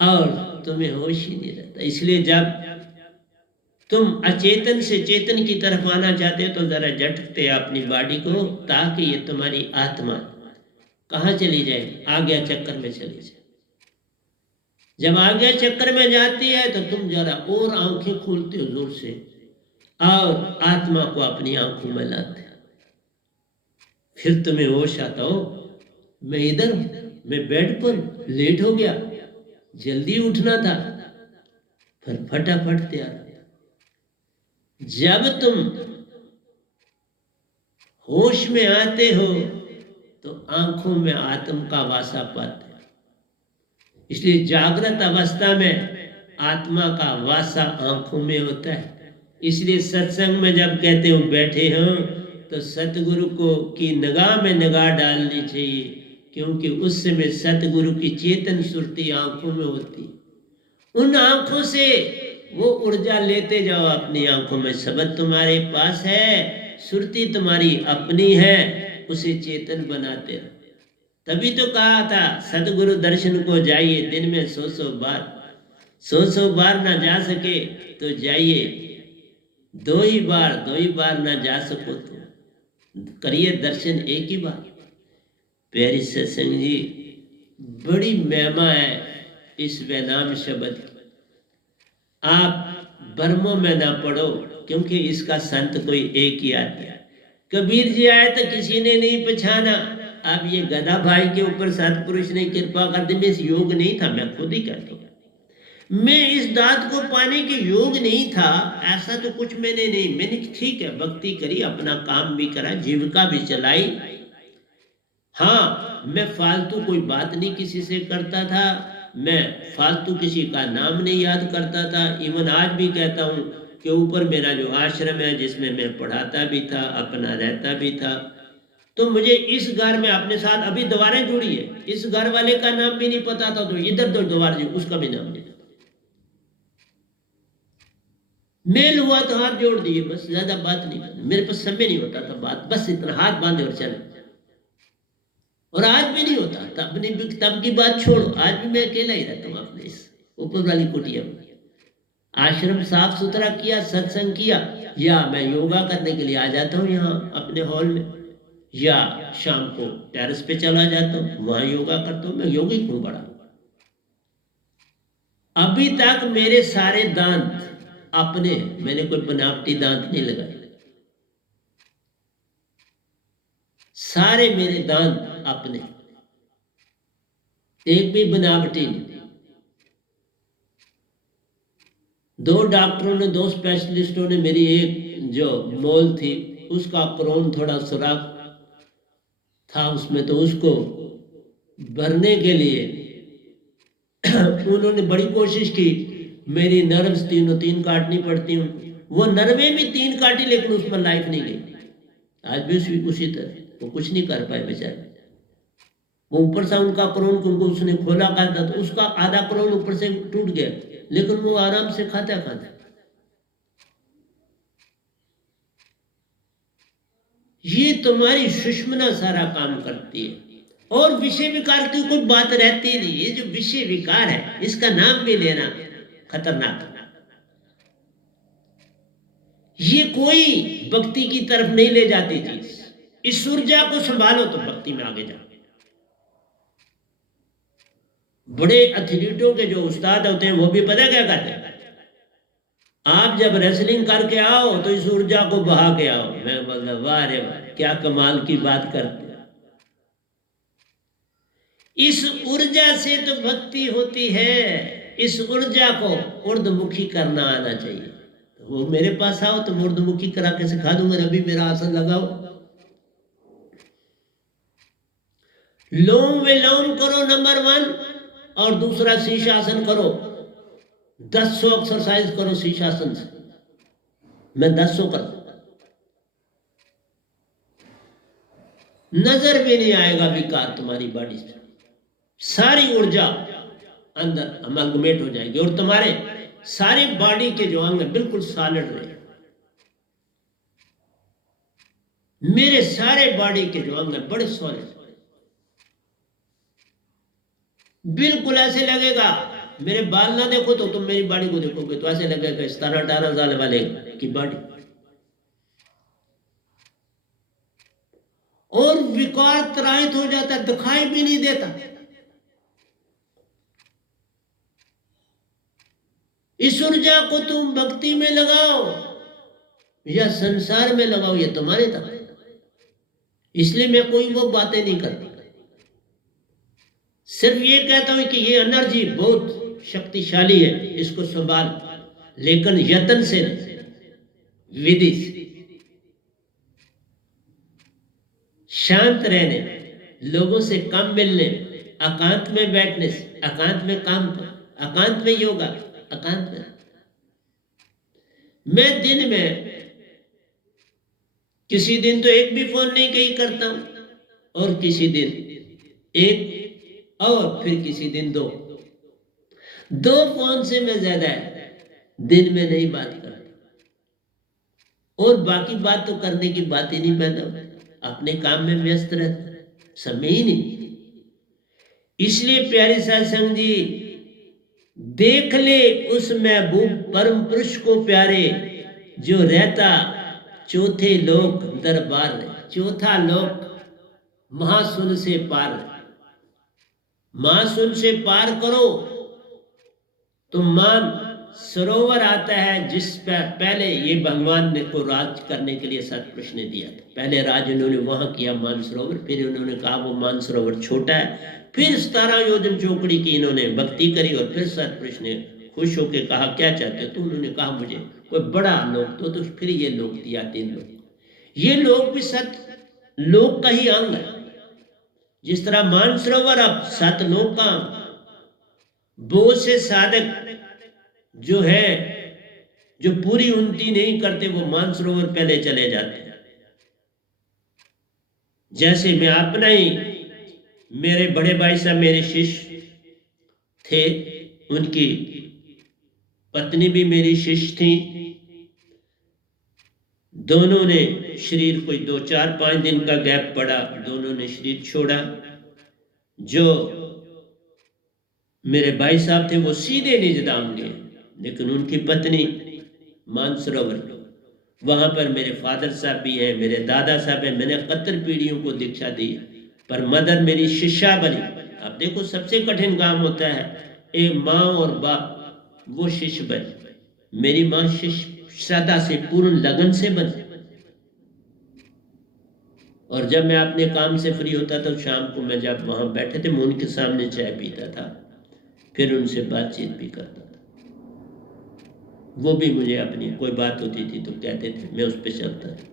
और तुम्हें होश ही नहीं रहता। इसलिए जब तुम अचेतन से चेतन की तरफ आना चाहते हो तो जरा झटकते अपनी बॉडी को, ताकि ये तुम्हारी आत्मा कहाँ चली जाए? आज्ञा चक्र में चली जाए। जब आज्ञा चक्र में जाती है तो तुम जरा और आंखें खोलते हो जोर से और आत्मा को अपनी आंखों में लाते हो। फिर तुम्हें होश आता हो, मैं इधर हूं, मैं बेड पर लेट हो गया, जल्दी उठना था, फिर फटाफट तैयार। जब तुम होश में आते हो तो आंखों में आत्म का वासा पाते हो। इसलिए जागृत अवस्था में आत्मा का वासा आंखों में होता है। इसलिए सत्संग में जब कहते हो बैठे हो तो सतगुरु को की निगाह में निगाह डालनी चाहिए, क्योंकि उस समय सतगुरु की चेतन सुरती आंखों में होती। उन आंखों से वो ऊर्जा लेते जाओ अपनी आंखों में। शब्द तुम्हारे पास है, सुरती तुम्हारी अपनी है, उसे चेतन बनाते रहो। तभी तो कहा था सतगुरु दर्शन को जाइए, दिन में 100 बार, 100 बार ना जा सके तो जाइए, 2 बार ना जा सको तो करिए दर्शन 1 ही बार। प्यारी सत्संग जी, बड़ी महिमा है इस वैनाम शब्द की। आप बर्मों में ना पढ़ो, क्योंकि इसका संत कोई एक ही आता है। कबीर जी आए तो किसी ने नहीं पहचाना। अब ये गधा भाई के ऊपर सतपुरुष ने कृपा कर दी। मैं इस योग नहीं था, मैं खुद ही कहता हूँ, मैं इस दात को पाने के योग नहीं था, ऐसा तो कुछ मैंने नहीं। मैंने ठीक है भक्ति करी, अपना काम भी करा, जीविका भी चलाई। हाँ, मैं फालतू कोई बात नहीं किसी से करता था, मैं फालतू किसी का नाम नहीं याद करता था। इवन आज भी कहता हूँ कि ऊपर मेरा जो आश्रम है जिसमें मैं पढ़ाता भी था, अपना रहता भी था, तो मुझे इस घर में अपने साथ अभी दीवारें जुड़ी है, इस घर वाले का नाम भी नहीं पता था, तो इधर दो दीवार जी उसका भी नाम नहीं पता। मेल हुआ तो हाथ जोड़ दिए, बस, ज्यादा बात नहीं करनी। मेरे पास समय नहीं होता था बात, बस इतना हाथ बांधे और चले। और आज भी नहीं होता, तब की बात छोड़ो, आज भी मैं अकेला ही रहता हूँ अपने इस ऊपर वाली कुटिया में। आश्रम साफ सुथरा किया, सत्संग किया, या मैं योगा करने के लिए आ जाता हूँ यहाँ अपने हॉल में, या शाम को टेरेस पे चला जाता हूँ, वहां योगा करता हूँ। मैं योगी क्यों बड़ा? अभी तक मेरे सारे दांत अपने, मैंने कोई बनावटी दांत नहीं लगाए, सारे मेरे दांत अपने, एक भी बनावटी नहीं। 2 डॉक्टरों ने, 2 स्पेशलिस्टों ने मेरी एक जो मोल थी उसका क्रोन थोड़ा सुराख था उसमें, तो उसको भरने के लिए उन्होंने बड़ी कोशिश की। मेरी नर्व्स 3 काटनी पड़ती हूँ, वो नर्वें भी 3 काटी, लेकिन उसमें लाइफ नहीं गई। आज भी उसी तरह वो कुछ नहीं कर पाए बेचारे। वो ऊपर से उनका क्रोन, क्योंकि उसने खोला था तो उसका आधा क्रोन ऊपर से टूट गया, लेकिन वो आराम से खाता। ये तुम्हारी सुषमना सारा काम करती है, और विषय विकार की कोई बात रहती नहीं। ये जो विषय विकार है, इसका नाम भी लेना खतरनाक। ये कोई भक्ति की तरफ नहीं ले जाती चीज। इस ऊर्जा को संभालो तो भक्ति में आगे जाओ। बड़े एथलीटों के जो उस्ताद होते हैं वो भी पता क्या कहते हैं, आप जब रेसलिंग करके आओ तो इस ऊर्जा को बहा के आओ। मैं बोला वाह रे वाह, क्या कमाल की बात करते। इस ऊर्जा से तो भक्ति होती है। इस ऊर्जा को ऊर्ध्वमुखी करना आना चाहिए। वो मेरे पास आओ तो ऊर्ध्वमुखी करा के सिखा दूंगा। अभी मेरा आसन लगाओ, लोम विलोम करो नंबर 1, और दूसरा शीर्षासन करो। 1000 एक्सरसाइज करो शीर्षासन से, मैं 1000 कर, नजर भी नहीं आएगा विकार तुम्हारी बॉडी से, सारी ऊर्जा अंदर अमलगमेट हो जाएगी और तुम्हारे सारी बॉडी के जो अंग बिल्कुल सॉलिड रहे। मेरे सारे बॉडी के जो अंग है बड़े सॉलिड, बिल्कुल ऐसे लगेगा, मेरे बाल ना देखो तो तुम मेरी बॉडी को देखोगे तो ऐसे लगेगा 17-18 साल वाले की बॉडी। और विकार त्राहित हो जाता, दिखाई भी नहीं देता। इस ऊर्जा को तुम भक्ति में लगाओ या संसार में लगाओ, ये तुम्हारे तक। इसलिए मैं कोई वो बातें नहीं करता, सिर्फ ये कहता हूं कि ये एनर्जी बहुत शक्तिशाली है, इसको संभाल, लेकिन यत्न से नहीं, विधि से, शांत रहने, लोगों से कम मिलने, एकांत में बैठने से, एकांत में काम, एकांत में योगा, एकांत में। मैं दिन में किसी दिन तो एक भी फोन नहीं कहीं करता हूं, और किसी दिन एक, और फिर किसी दिन 2 फोन से मैं ज्यादा दिन में नहीं बात करता। और बाकी बात तो करने की बात ही नहीं पैदा, अपने काम में व्यस्त रहता, समय ही नहीं। इसलिए प्यारे सत्संग जी, देख ले उस महबूब परम पुरुष को प्यारे, जो रहता चौथे लोक दरबार है। चौथा लोक महाशून्य से पार, महाशून्य से पार करो तो मान सरोवर आता है, जिस पर पहले ये भगवान ने को राज करने के लिए सतपुरुष ने दिया था। पहले राज उन्होंने वहां किया मानसरोवर, फिर उन्होंने कहा वो मानसरोवर छोटा है, फिर 17 योजन चौकड़ी की इन्होंने भक्ति करी, और फिर सतपुरुष ने खुश होकर कहा क्या चाहते हो? तो उन्होंने कहा मुझे कोई बड़ा लोक तो फिर ये लोक दिया, 3 लोक। ये लोक भी सत लोक का ही अंग है, जिस तरह मानसरोवर अब 7 लोक का, बहुत से साधक जो है जो पूरी उन्नति नहीं करते, वो मानसरोवर पहले चले जाते हैं। जैसे मैं अपना ही, मेरे बड़े भाई साहब मेरे शिष्य थे, उनकी पत्नी भी मेरी शिष्य थी, दोनों ने शरीर कोई 2-4-5 दिन का गैप पड़ा, दोनों ने शरीर छोड़ा। जो मेरे भाई साहब थे वो सीधे निजधाम गए, लेकिन उनकी पत्नी मानसरोवर, वहां पर मेरे फादर साहब भी हैं, मेरे दादा साहब हैं, मैंने 71 पीढ़ियों को दीक्षा दी, पर मदर मेरी शिष्या बनी। अब देखो सबसे कठिन काम होता है, एक माँ और बाप वो शिष्य बने। मेरी माँ शिष्य श्रद्धा से पूर्ण लगन से बनी, और जब मैं अपने काम से फ्री होता था, शाम को मैं जब वहां बैठे थे, मैं उनके सामने चाय पीता था, फिर उनसे बातचीत भी करता था। वो भी मुझे अपनी कोई बात होती थी तो कहते थे, मैं उस पर चलता था।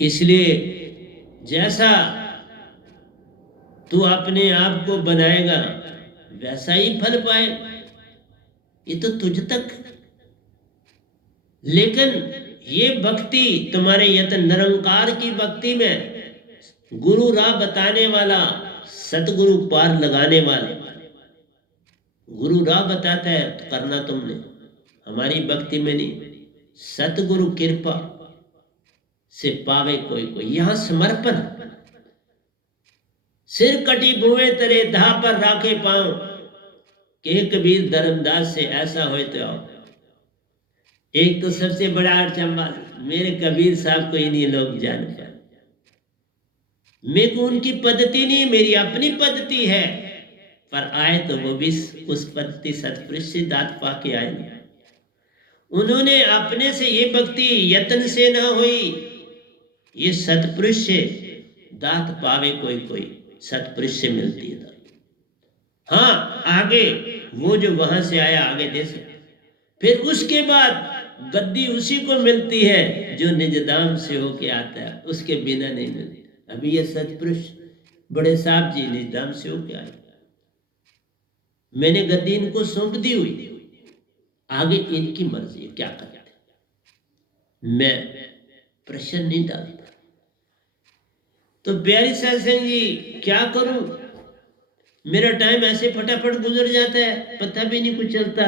इसलिए जैसा तू अपने आप को बनाएगा वैसा ही फल पाए, ये तो तुझ तक। लेकिन ये भक्ति तुम्हारे यत्न निरंकार की भक्ति में गुरु राह बताने वाला, सतगुरु पार लगाने वाला, गुरु राह बताता है तो करना तुमने, हमारी भक्ति में नहीं। सतगुरु कृपा से पावे कोई कोई, यहां समर्पण, सिर कटी भुए तेरे धा पर राखे पांव, के कबीर धर्मदास से ऐसा होए तो आओ। एक तो सबसे बड़ा अचंभा, मेरे कबीर साहब को ही नहीं लोग जान पाए। मेरे को उनकी पद्धति नहीं, मेरी अपनी पद्धति है, पर आए तो वो भी उस पद्धति सतपुरुष से दात पाके आए। उन्होंने अपने से ये भक्ति यत्न से ना हुई, ये सतपुरुष से दात पावे कोई कोई, सतपुरुष से मिलती है दात। हाँ, आगे वो जो वहां से आया आगे दे सकते, फिर उसके बाद गद्दी उसी को मिलती है जो निजधाम से होके आता है, उसके बिना नहीं मिलती। अभी ये सतपुरुष बड़े साहब जी निजाम से होके आए, मैंने गद्दी इनको सौंप दी हुई, आगे इनकी मर्जी है क्या करते, मैं प्रश्न नहीं डालता। तो प्यारी सत्संग जी क्या करूं, मेरा टाइम ऐसे फटाफट गुजर जाता है, पता भी नहीं कुछ चलता।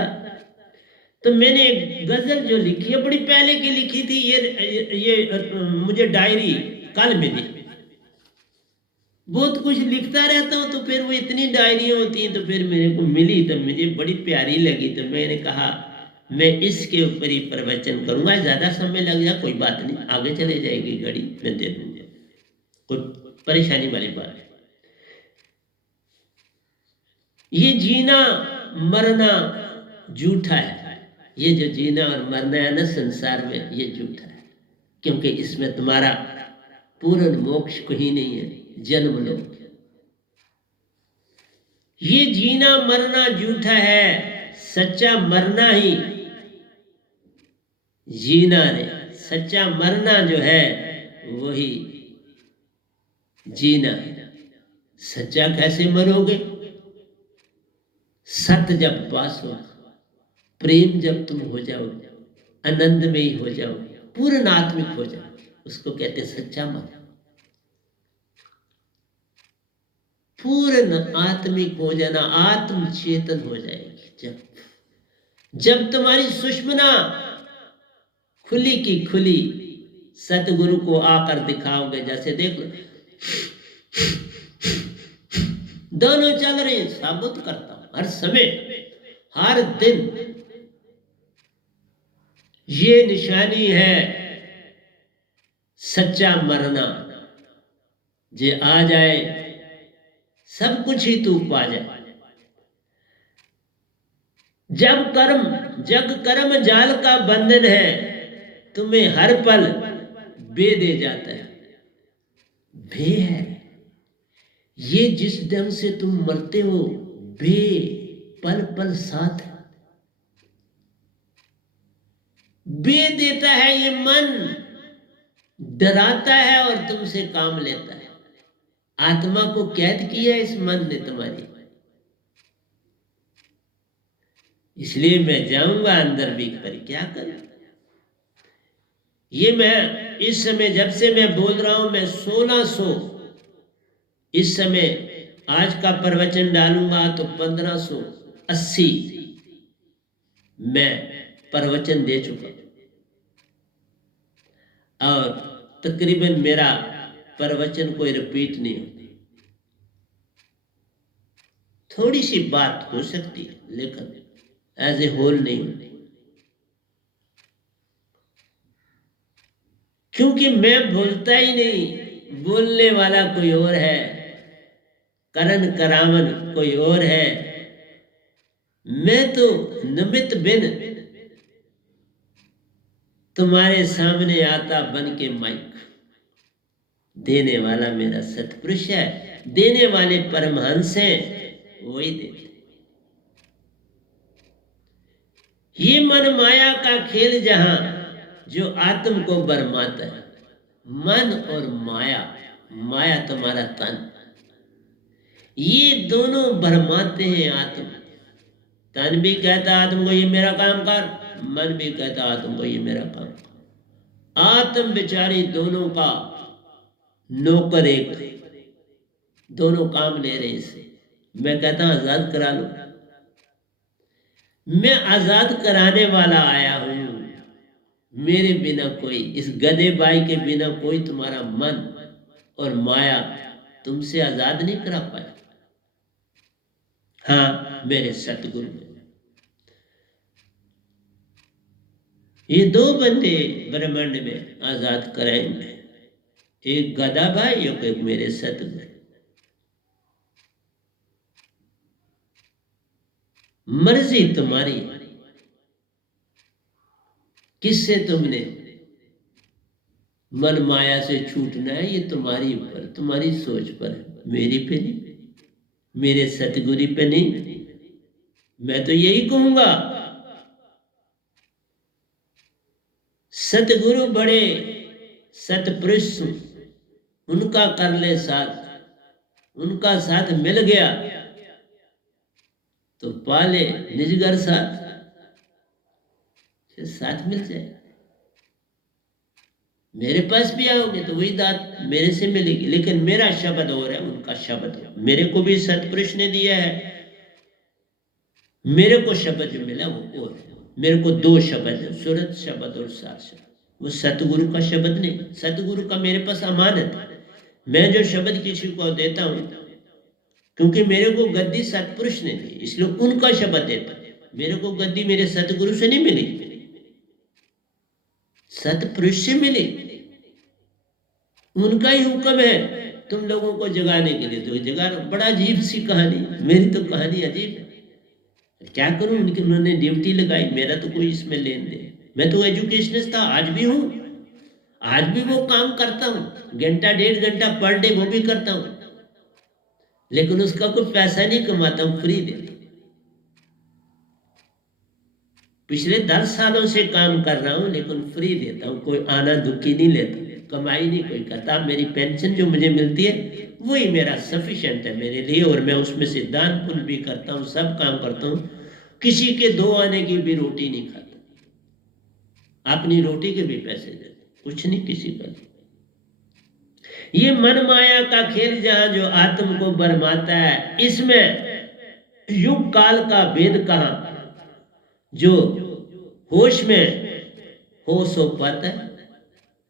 तो मैंने एक गजल जो लिखी है, बड़ी पहले की लिखी थी, ये मुझे डायरी कल मिली। बहुत कुछ लिखता रहता हूँ, तो फिर वो इतनी डायरियां होती हैं, तो फिर मेरे को मिली तो मुझे बड़ी प्यारी लगी। तो मैंने कहा मैं इसके ऊपर ही प्रवचन करूंगा, ज्यादा समय लग जाए कोई बात नहीं, आगे चले जाएगी घड़ी, मैं दे दूंगा, कोई परेशानी वाली बात है। ये जीना मरना झूठा है, ये जो जीना और मरना है ना संसार में, ये झूठा है, क्योंकि इसमें तुम्हारा पूर्ण मोक्ष कहीं नहीं है, जन्म लो। ये जीना मरना झूठा है, सच्चा मरना ही जीना है, सच्चा मरना जो है वही जीना है। सच्चा कैसे मरोगे, सत्य जब पास हो, प्रेम जब तुम हो जाओ, आनंद में ही हो जाओ, पूर्ण आत्मिक हो जाओ, उसको कहते सच्चा मन। पूर्ण आत्मिक हो जाना, आत्म चेतन हो जाएगी जब तुम्हारी सुषमना खुली की खुली सतगुरु को आकर दिखाओगे। जैसे देख लो दोनों चल रहे हैं, साबुत करता हूं हर समय हर दिन। ये निशानी है सच्चा मरना, जे आ जाए सब कुछ ही तू पा जाए। जग कर्म जाल का बंधन है, तुम्हें हर पल बे दे जाता है। बे है ये, जिस ढंग से तुम मरते हो, बे पल पल साथ है। बे देता है ये मन, डराता है और तुमसे काम लेता है। आत्मा को कैद किया इस मन ने तुम्हारी, इसलिए मैं जाऊंगा अंदर भी, पर क्या करूं। ये मैं इस समय जब से मैं बोल रहा हूं, मैं 1600 इस समय आज का प्रवचन डालूंगा तो 1580 मैं प्रवचन दे चुका, और तकरीबन मेरा प्रवचन कोई रिपीट नहीं होती। थोड़ी सी बात हो सकती है, लेकिन एज ए होल नहीं होती, क्योंकि मैं बोलता ही नहीं, बोलने वाला कोई और है, करण करावन कोई और है। मैं तो निमित्त बिन तुम्हारे सामने आता बन के माइक। देने वाला मेरा सतपुरुष है, देने वाले परमहंस हैं, वही देते। ये मन माया का खेल जहां जो आत्म को बरमाता है। मन और माया, माया तुम्हारा तन, ये दोनों भरमाते हैं आत्म। तन भी कहता आत्म को ये मेरा काम कर, मन भी कहता आत्म को ये मेरा काम कर। आत्म बेचारी दोनों का नौकर एक, दोनों काम ले रहे इसे। मैं कहता आजाद करा लो, मैं आजाद कराने वाला आया हूं। मेरे बिना कोई, इस गधे बाई के बिना कोई तुम्हारा मन और माया तुमसे आजाद नहीं करा पाया। हाँ, मेरे सतगुरु ने। ये दो बंदे ब्रह्मांड में आजाद कराएंगे, एक गधा भाई और एक मेरे सतगुरु। मर्जी तुम्हारी, किससे तुमने मन माया से छूटना है, ये तुम्हारी ऊपर, तुम्हारी सोच पर है, मेरी पे नहीं, मेरे सतगुरु पे नहीं। मैं तो यही कहूंगा, सतगुरु बड़े सतपुरुष, उनका कर ले साथ, उनका साथ मिल गया तो पाले निजगर साथ, फिर साथ मिल जाए। मेरे पास भी आओगे तो वही दात मेरे से मिलेगी, लेकिन मेरा शब्द और है, उनका शब्द हो। मेरे को भी सतपुरुष ने दिया है, मेरे को शब्द जो मिला वो और है। मेरे को दो शब्द है, सूरत शब्द और सात शब्द। वो सतगुरु का शब्द नहीं, सतगुरु का मेरे पास अमानत है। मैं जो शब्द किसी को देता हूं, क्योंकि मेरे को गद्दी सतपुरुष ने दी, इसलिए उनका शब्द देता हूं। मेरे को गद्दी मेरे सतगुरु से नहीं मिली, सतपुरुष से मिली। उनका ही हुक्म है तुम लोगों को जगाने के लिए, तो जगा। बड़ा अजीब सी कहानी, मेरी तो कहानी अजीब है, क्या करूं। उनकी उन्होंने ड्यूटी लगाई, मेरा तो कोई इसमें लेन देन। मैं तो एजुकेशनिस्ट था, आज भी हूं, आज भी वो काम करता हूं, घंटा 1.5 घंटा पर डे वो भी करता हूं, लेकिन उसका कोई पैसा नहीं कमाता हूं, फ्री देता हूं। पिछले 10 सालों से काम कर रहा हूं, लेकिन फ्री देता हूं, कोई आना दुखी नहीं लेता, कमाई नहीं कोई करता। मेरी पेंशन जो मुझे मिलती है वही मेरा सफिशिएंट है मेरे लिए, और मैं उसमें से दान पुण्य भी करता हूँ, सब काम करता हूँ। किसी के 2 आने की भी रोटी नहीं खाता, अपनी रोटी के भी पैसे देता, कुछ नहीं किसी का। ये मन माया का खेल जहां जो आत्म को बरमाता है, इसमें युग काल का भेद कहां, जो होश में हो सो पाता है।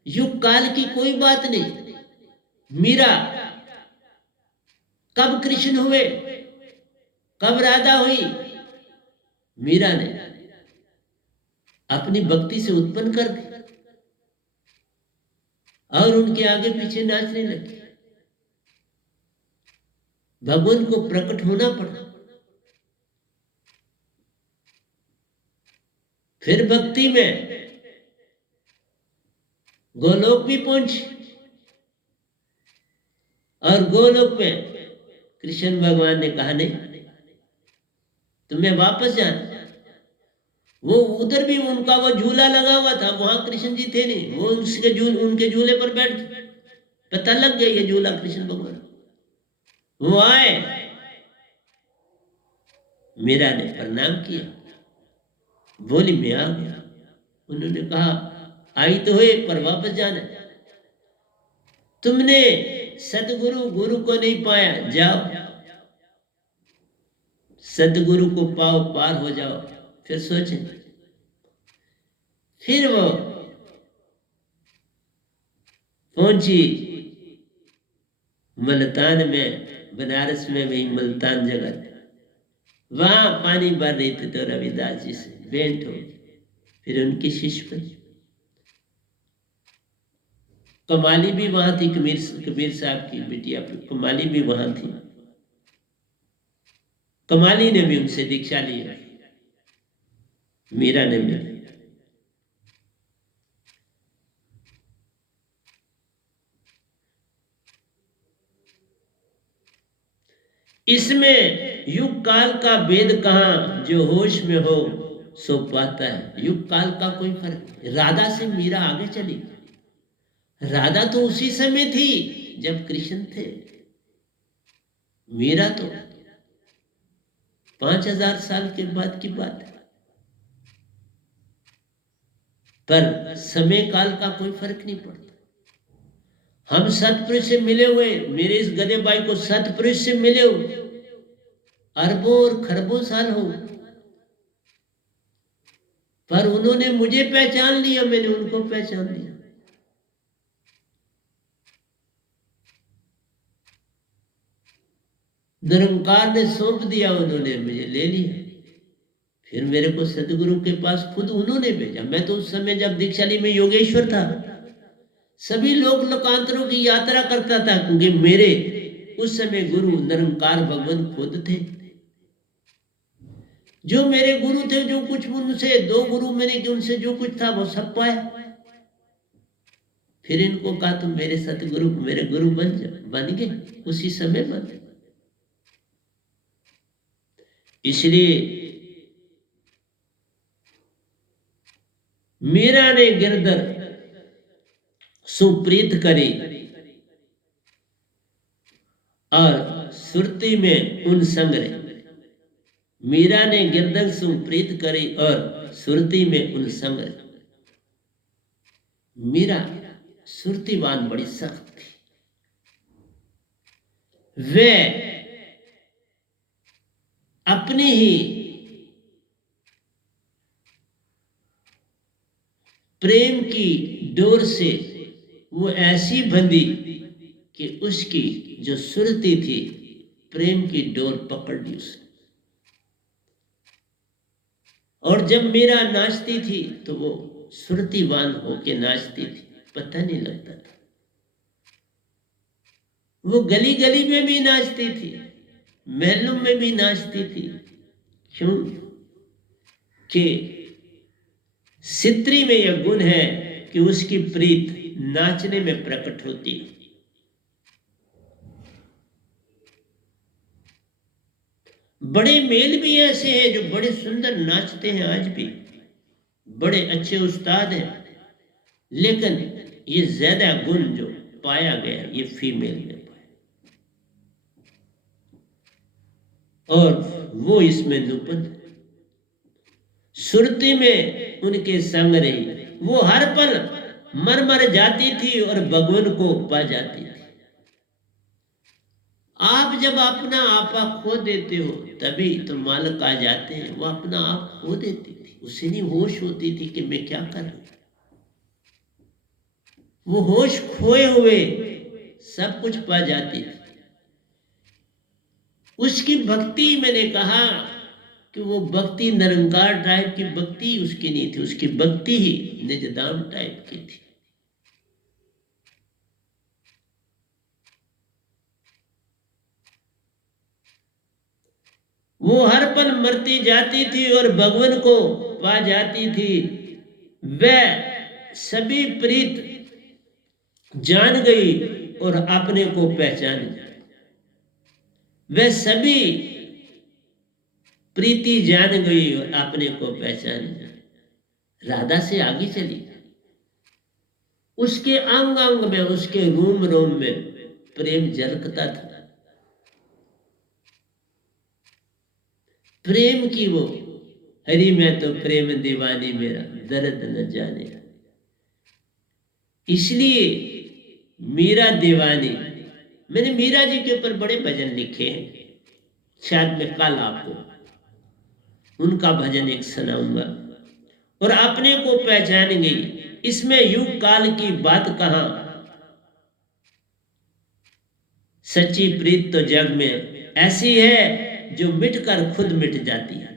युग काल की कोई बात नहीं। मीरा कब कृष्ण हुए, कब राधा हुई, मीरा ने अपनी भक्ति से उत्पन्न कर दी और उनके आगे पीछे नाचने लगी। भगवान को प्रकट होना पड़ा, फिर भक्ति में गोलोक भी पहुंची, और गोलोक में कृष्ण भगवान ने कहा नहीं तुम्हें वापस जाना। वो उधर भी उनका वो झूला लगा हुआ था, वहां कृष्ण जी थे नहीं, वो उनके झूले पर बैठ, पता लग गया ये झूला कृष्ण भगवान। वो आए, मीरा ने प्रणाम किया, बोली मैं आ गया। उन्होंने कहा आई तो है पर वापस जाना, तुमने सतगुरु गुरु को नहीं पाया, जाओ सतगुरु को पाओ, पार हो जाओ, फिर सोचें। फिर वो पहुंची मुल्तान में, बनारस में भी मुल्तान जगह, वहां पानी भर रही थी तो रविदास जी से भेंट हो, फिर उनकी शिष्य बनी। कमाली भी वहां थी, कबीर साहब की बिटिया कमाली भी वहां थी। कमाली ने भी उनसे दीक्षा ली, मीरा ने भी। इसमें युग काल का भेद कहां, जो होश में हो सो पाता है। युग काल का कोई फर्क नहीं। राधा से मीरा आगे चली, राधा तो उसी समय थी जब कृष्ण थे, मीरा तो 5000 साल के बाद की बात है। पर समय काल का कोई फर्क नहीं पड़ता। हम सतपुरुष से मिले हुए, मेरे इस गधे भाई को सतपुरुष से मिले हुए अरबों और खरबों साल हो, पर उन्होंने मुझे पहचान लिया, मैंने उनको पहचान लिया। निरंकार ने सौंप दिया, उन्होंने मुझे ले लिया, फिर मेरे को सतगुरु के पास खुद उन्होंने भेजा। मैं तो उस समय जब दीक्षा ली में योगेश्वर था, सभी लोग लोकांतरों की यात्रा करता था, क्योंकि मेरे उस समय गुरु निरंकार भगवान खुद थे। जो मेरे गुरु थे, जो कुछ उनसे 2 गुरु मैंने कि उनसे जो कुछ था वो सब पाया। फिर इनको कहा तुम मेरे सतगुरु मेरे गुरु बन जाओ, बन गए उसी समय बन। इसलिए मीरा ने गिरधर सुप्रीत करी और सुरती में उन संगरे। मीरा ने गिरदंग सु प्रीत करी और सुरती में उन संगरे। मीरा सुरतीवान बड़ी सख्त थी। वे अपनी ही प्रेम की डोर से वो ऐसी बंधी कि उसकी जो सुरती थी प्रेम की डोर पकड़ ली उसने। और जब मीरा नाचती थी तो वो सुरतीवान होके नाचती थी, पता नहीं लगता था। वो गली गली में भी नाचती थी, महलों में भी नाचती थी। क्यों? कि स्त्री में यह गुण है कि उसकी प्रीत नाचने में प्रकट होती है। बड़े मेल भी ऐसे हैं जो बड़े सुंदर नाचते हैं, आज भी बड़े अच्छे उस्ताद हैं, लेकिन ये ज्यादा गुण जो पाया गया ये फीमेल में पाया, और वो इसमें नुपद। सुरती में उनके संग रही, वो हर पल मर मर जाती थी और भगवान को पा जाती थी। आप जब अपना आपा खो देते हो तभी तो मालिक आ जाते हैं। वो अपना आप खो देती थी, उसे नहीं होश होती थी कि मैं क्या कर रही हूं। वो होश खोए हुए सब कुछ पा जाती थी। उसकी भक्ति, मैंने कहा कि वो भक्ति निरंकार टाइप की भक्ति उसकी नहीं थी, उसकी भक्ति ही निजदाम टाइप की थी। वो हर पल मरती जाती थी और भगवान को पा जाती थी। वह सभी प्रीत जान गई और अपने को पहचान गई। वह सभी प्रीति जान गई और अपने को पहचान गई। राधा से आगे चली, उसके अंग अंग में, उसके रोम रोम में प्रेम झलकता था। प्रेम की वो हरी मैं तो प्रेम दीवानी, मेरा दर्द न जाने। इसलिए मीरा दीवानी। मैंने मीरा जी के ऊपर बड़े भजन लिखे हैं, शायद मैं कल आपको उनका भजन एक सुनाऊंगा। और अपने को पहचान गई, इसमें युग काल की बात कहां, सच्ची प्रीत तो जग में ऐसी है जो मिटकर खुद मिट जाती है।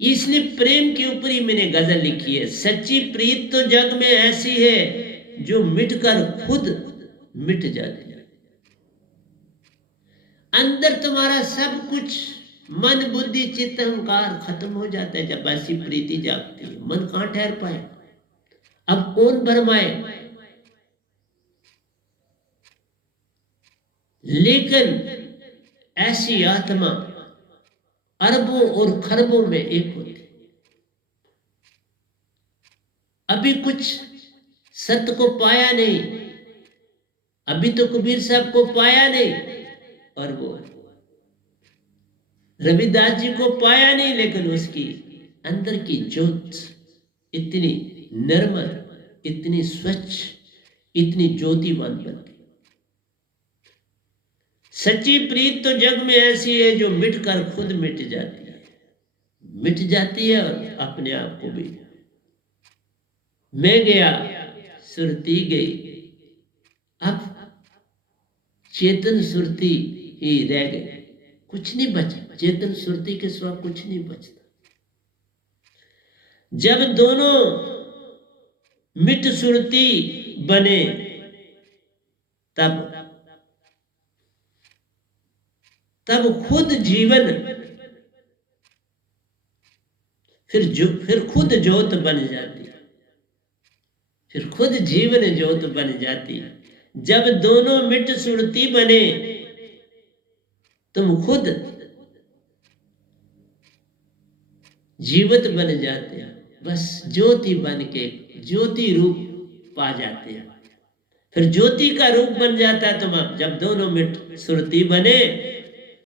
इसलिए प्रेम के ऊपर ही मैंने गजल लिखी है। सच्ची प्रीत तो जग में ऐसी है जो मिटकर खुद मिट जाती है। अंदर तुम्हारा सब कुछ, मन बुद्धि चित्त अहंकार खत्म हो जाता है जब ऐसी प्रीति जागती है। मन कहां ठहर पाए, अब कौन भरमाए। लेकिन ऐसी आत्मा अरबों और खरबों में एक होती। अभी कुछ सत्य को पाया नहीं, अभी तो कबीर साहब को पाया नहीं, और वो रविदास जी को पाया नहीं, लेकिन उसकी अंदर की ज्योत इतनी निर्मल, इतनी स्वच्छ, इतनी ज्योतिवान बन गई। सच्ची प्रीत तो जग में ऐसी है जो मिटकर खुद मिट जाती है, मिट जाती है और अपने आप को भी। मैं गया सुरती गई, अब चेतन सुरती ही रह गई, कुछ नहीं बचा। चेतन सुरती के सिवा कुछ नहीं बचता। जब दोनों मिट सुरती बने तब खुद जीवन फिर खुद ज्योत बन जाती है, फिर खुद जीवन ज्योत बन जाती है। जब दोनों मिट सुरती बने तुम खुद जीवित बन जाते हो। बस ज्योति बन के ज्योति रूप पा जाते हैं। फिर ज्योति का रूप बन जाता है। तुम अब जब दोनों में सुरती बने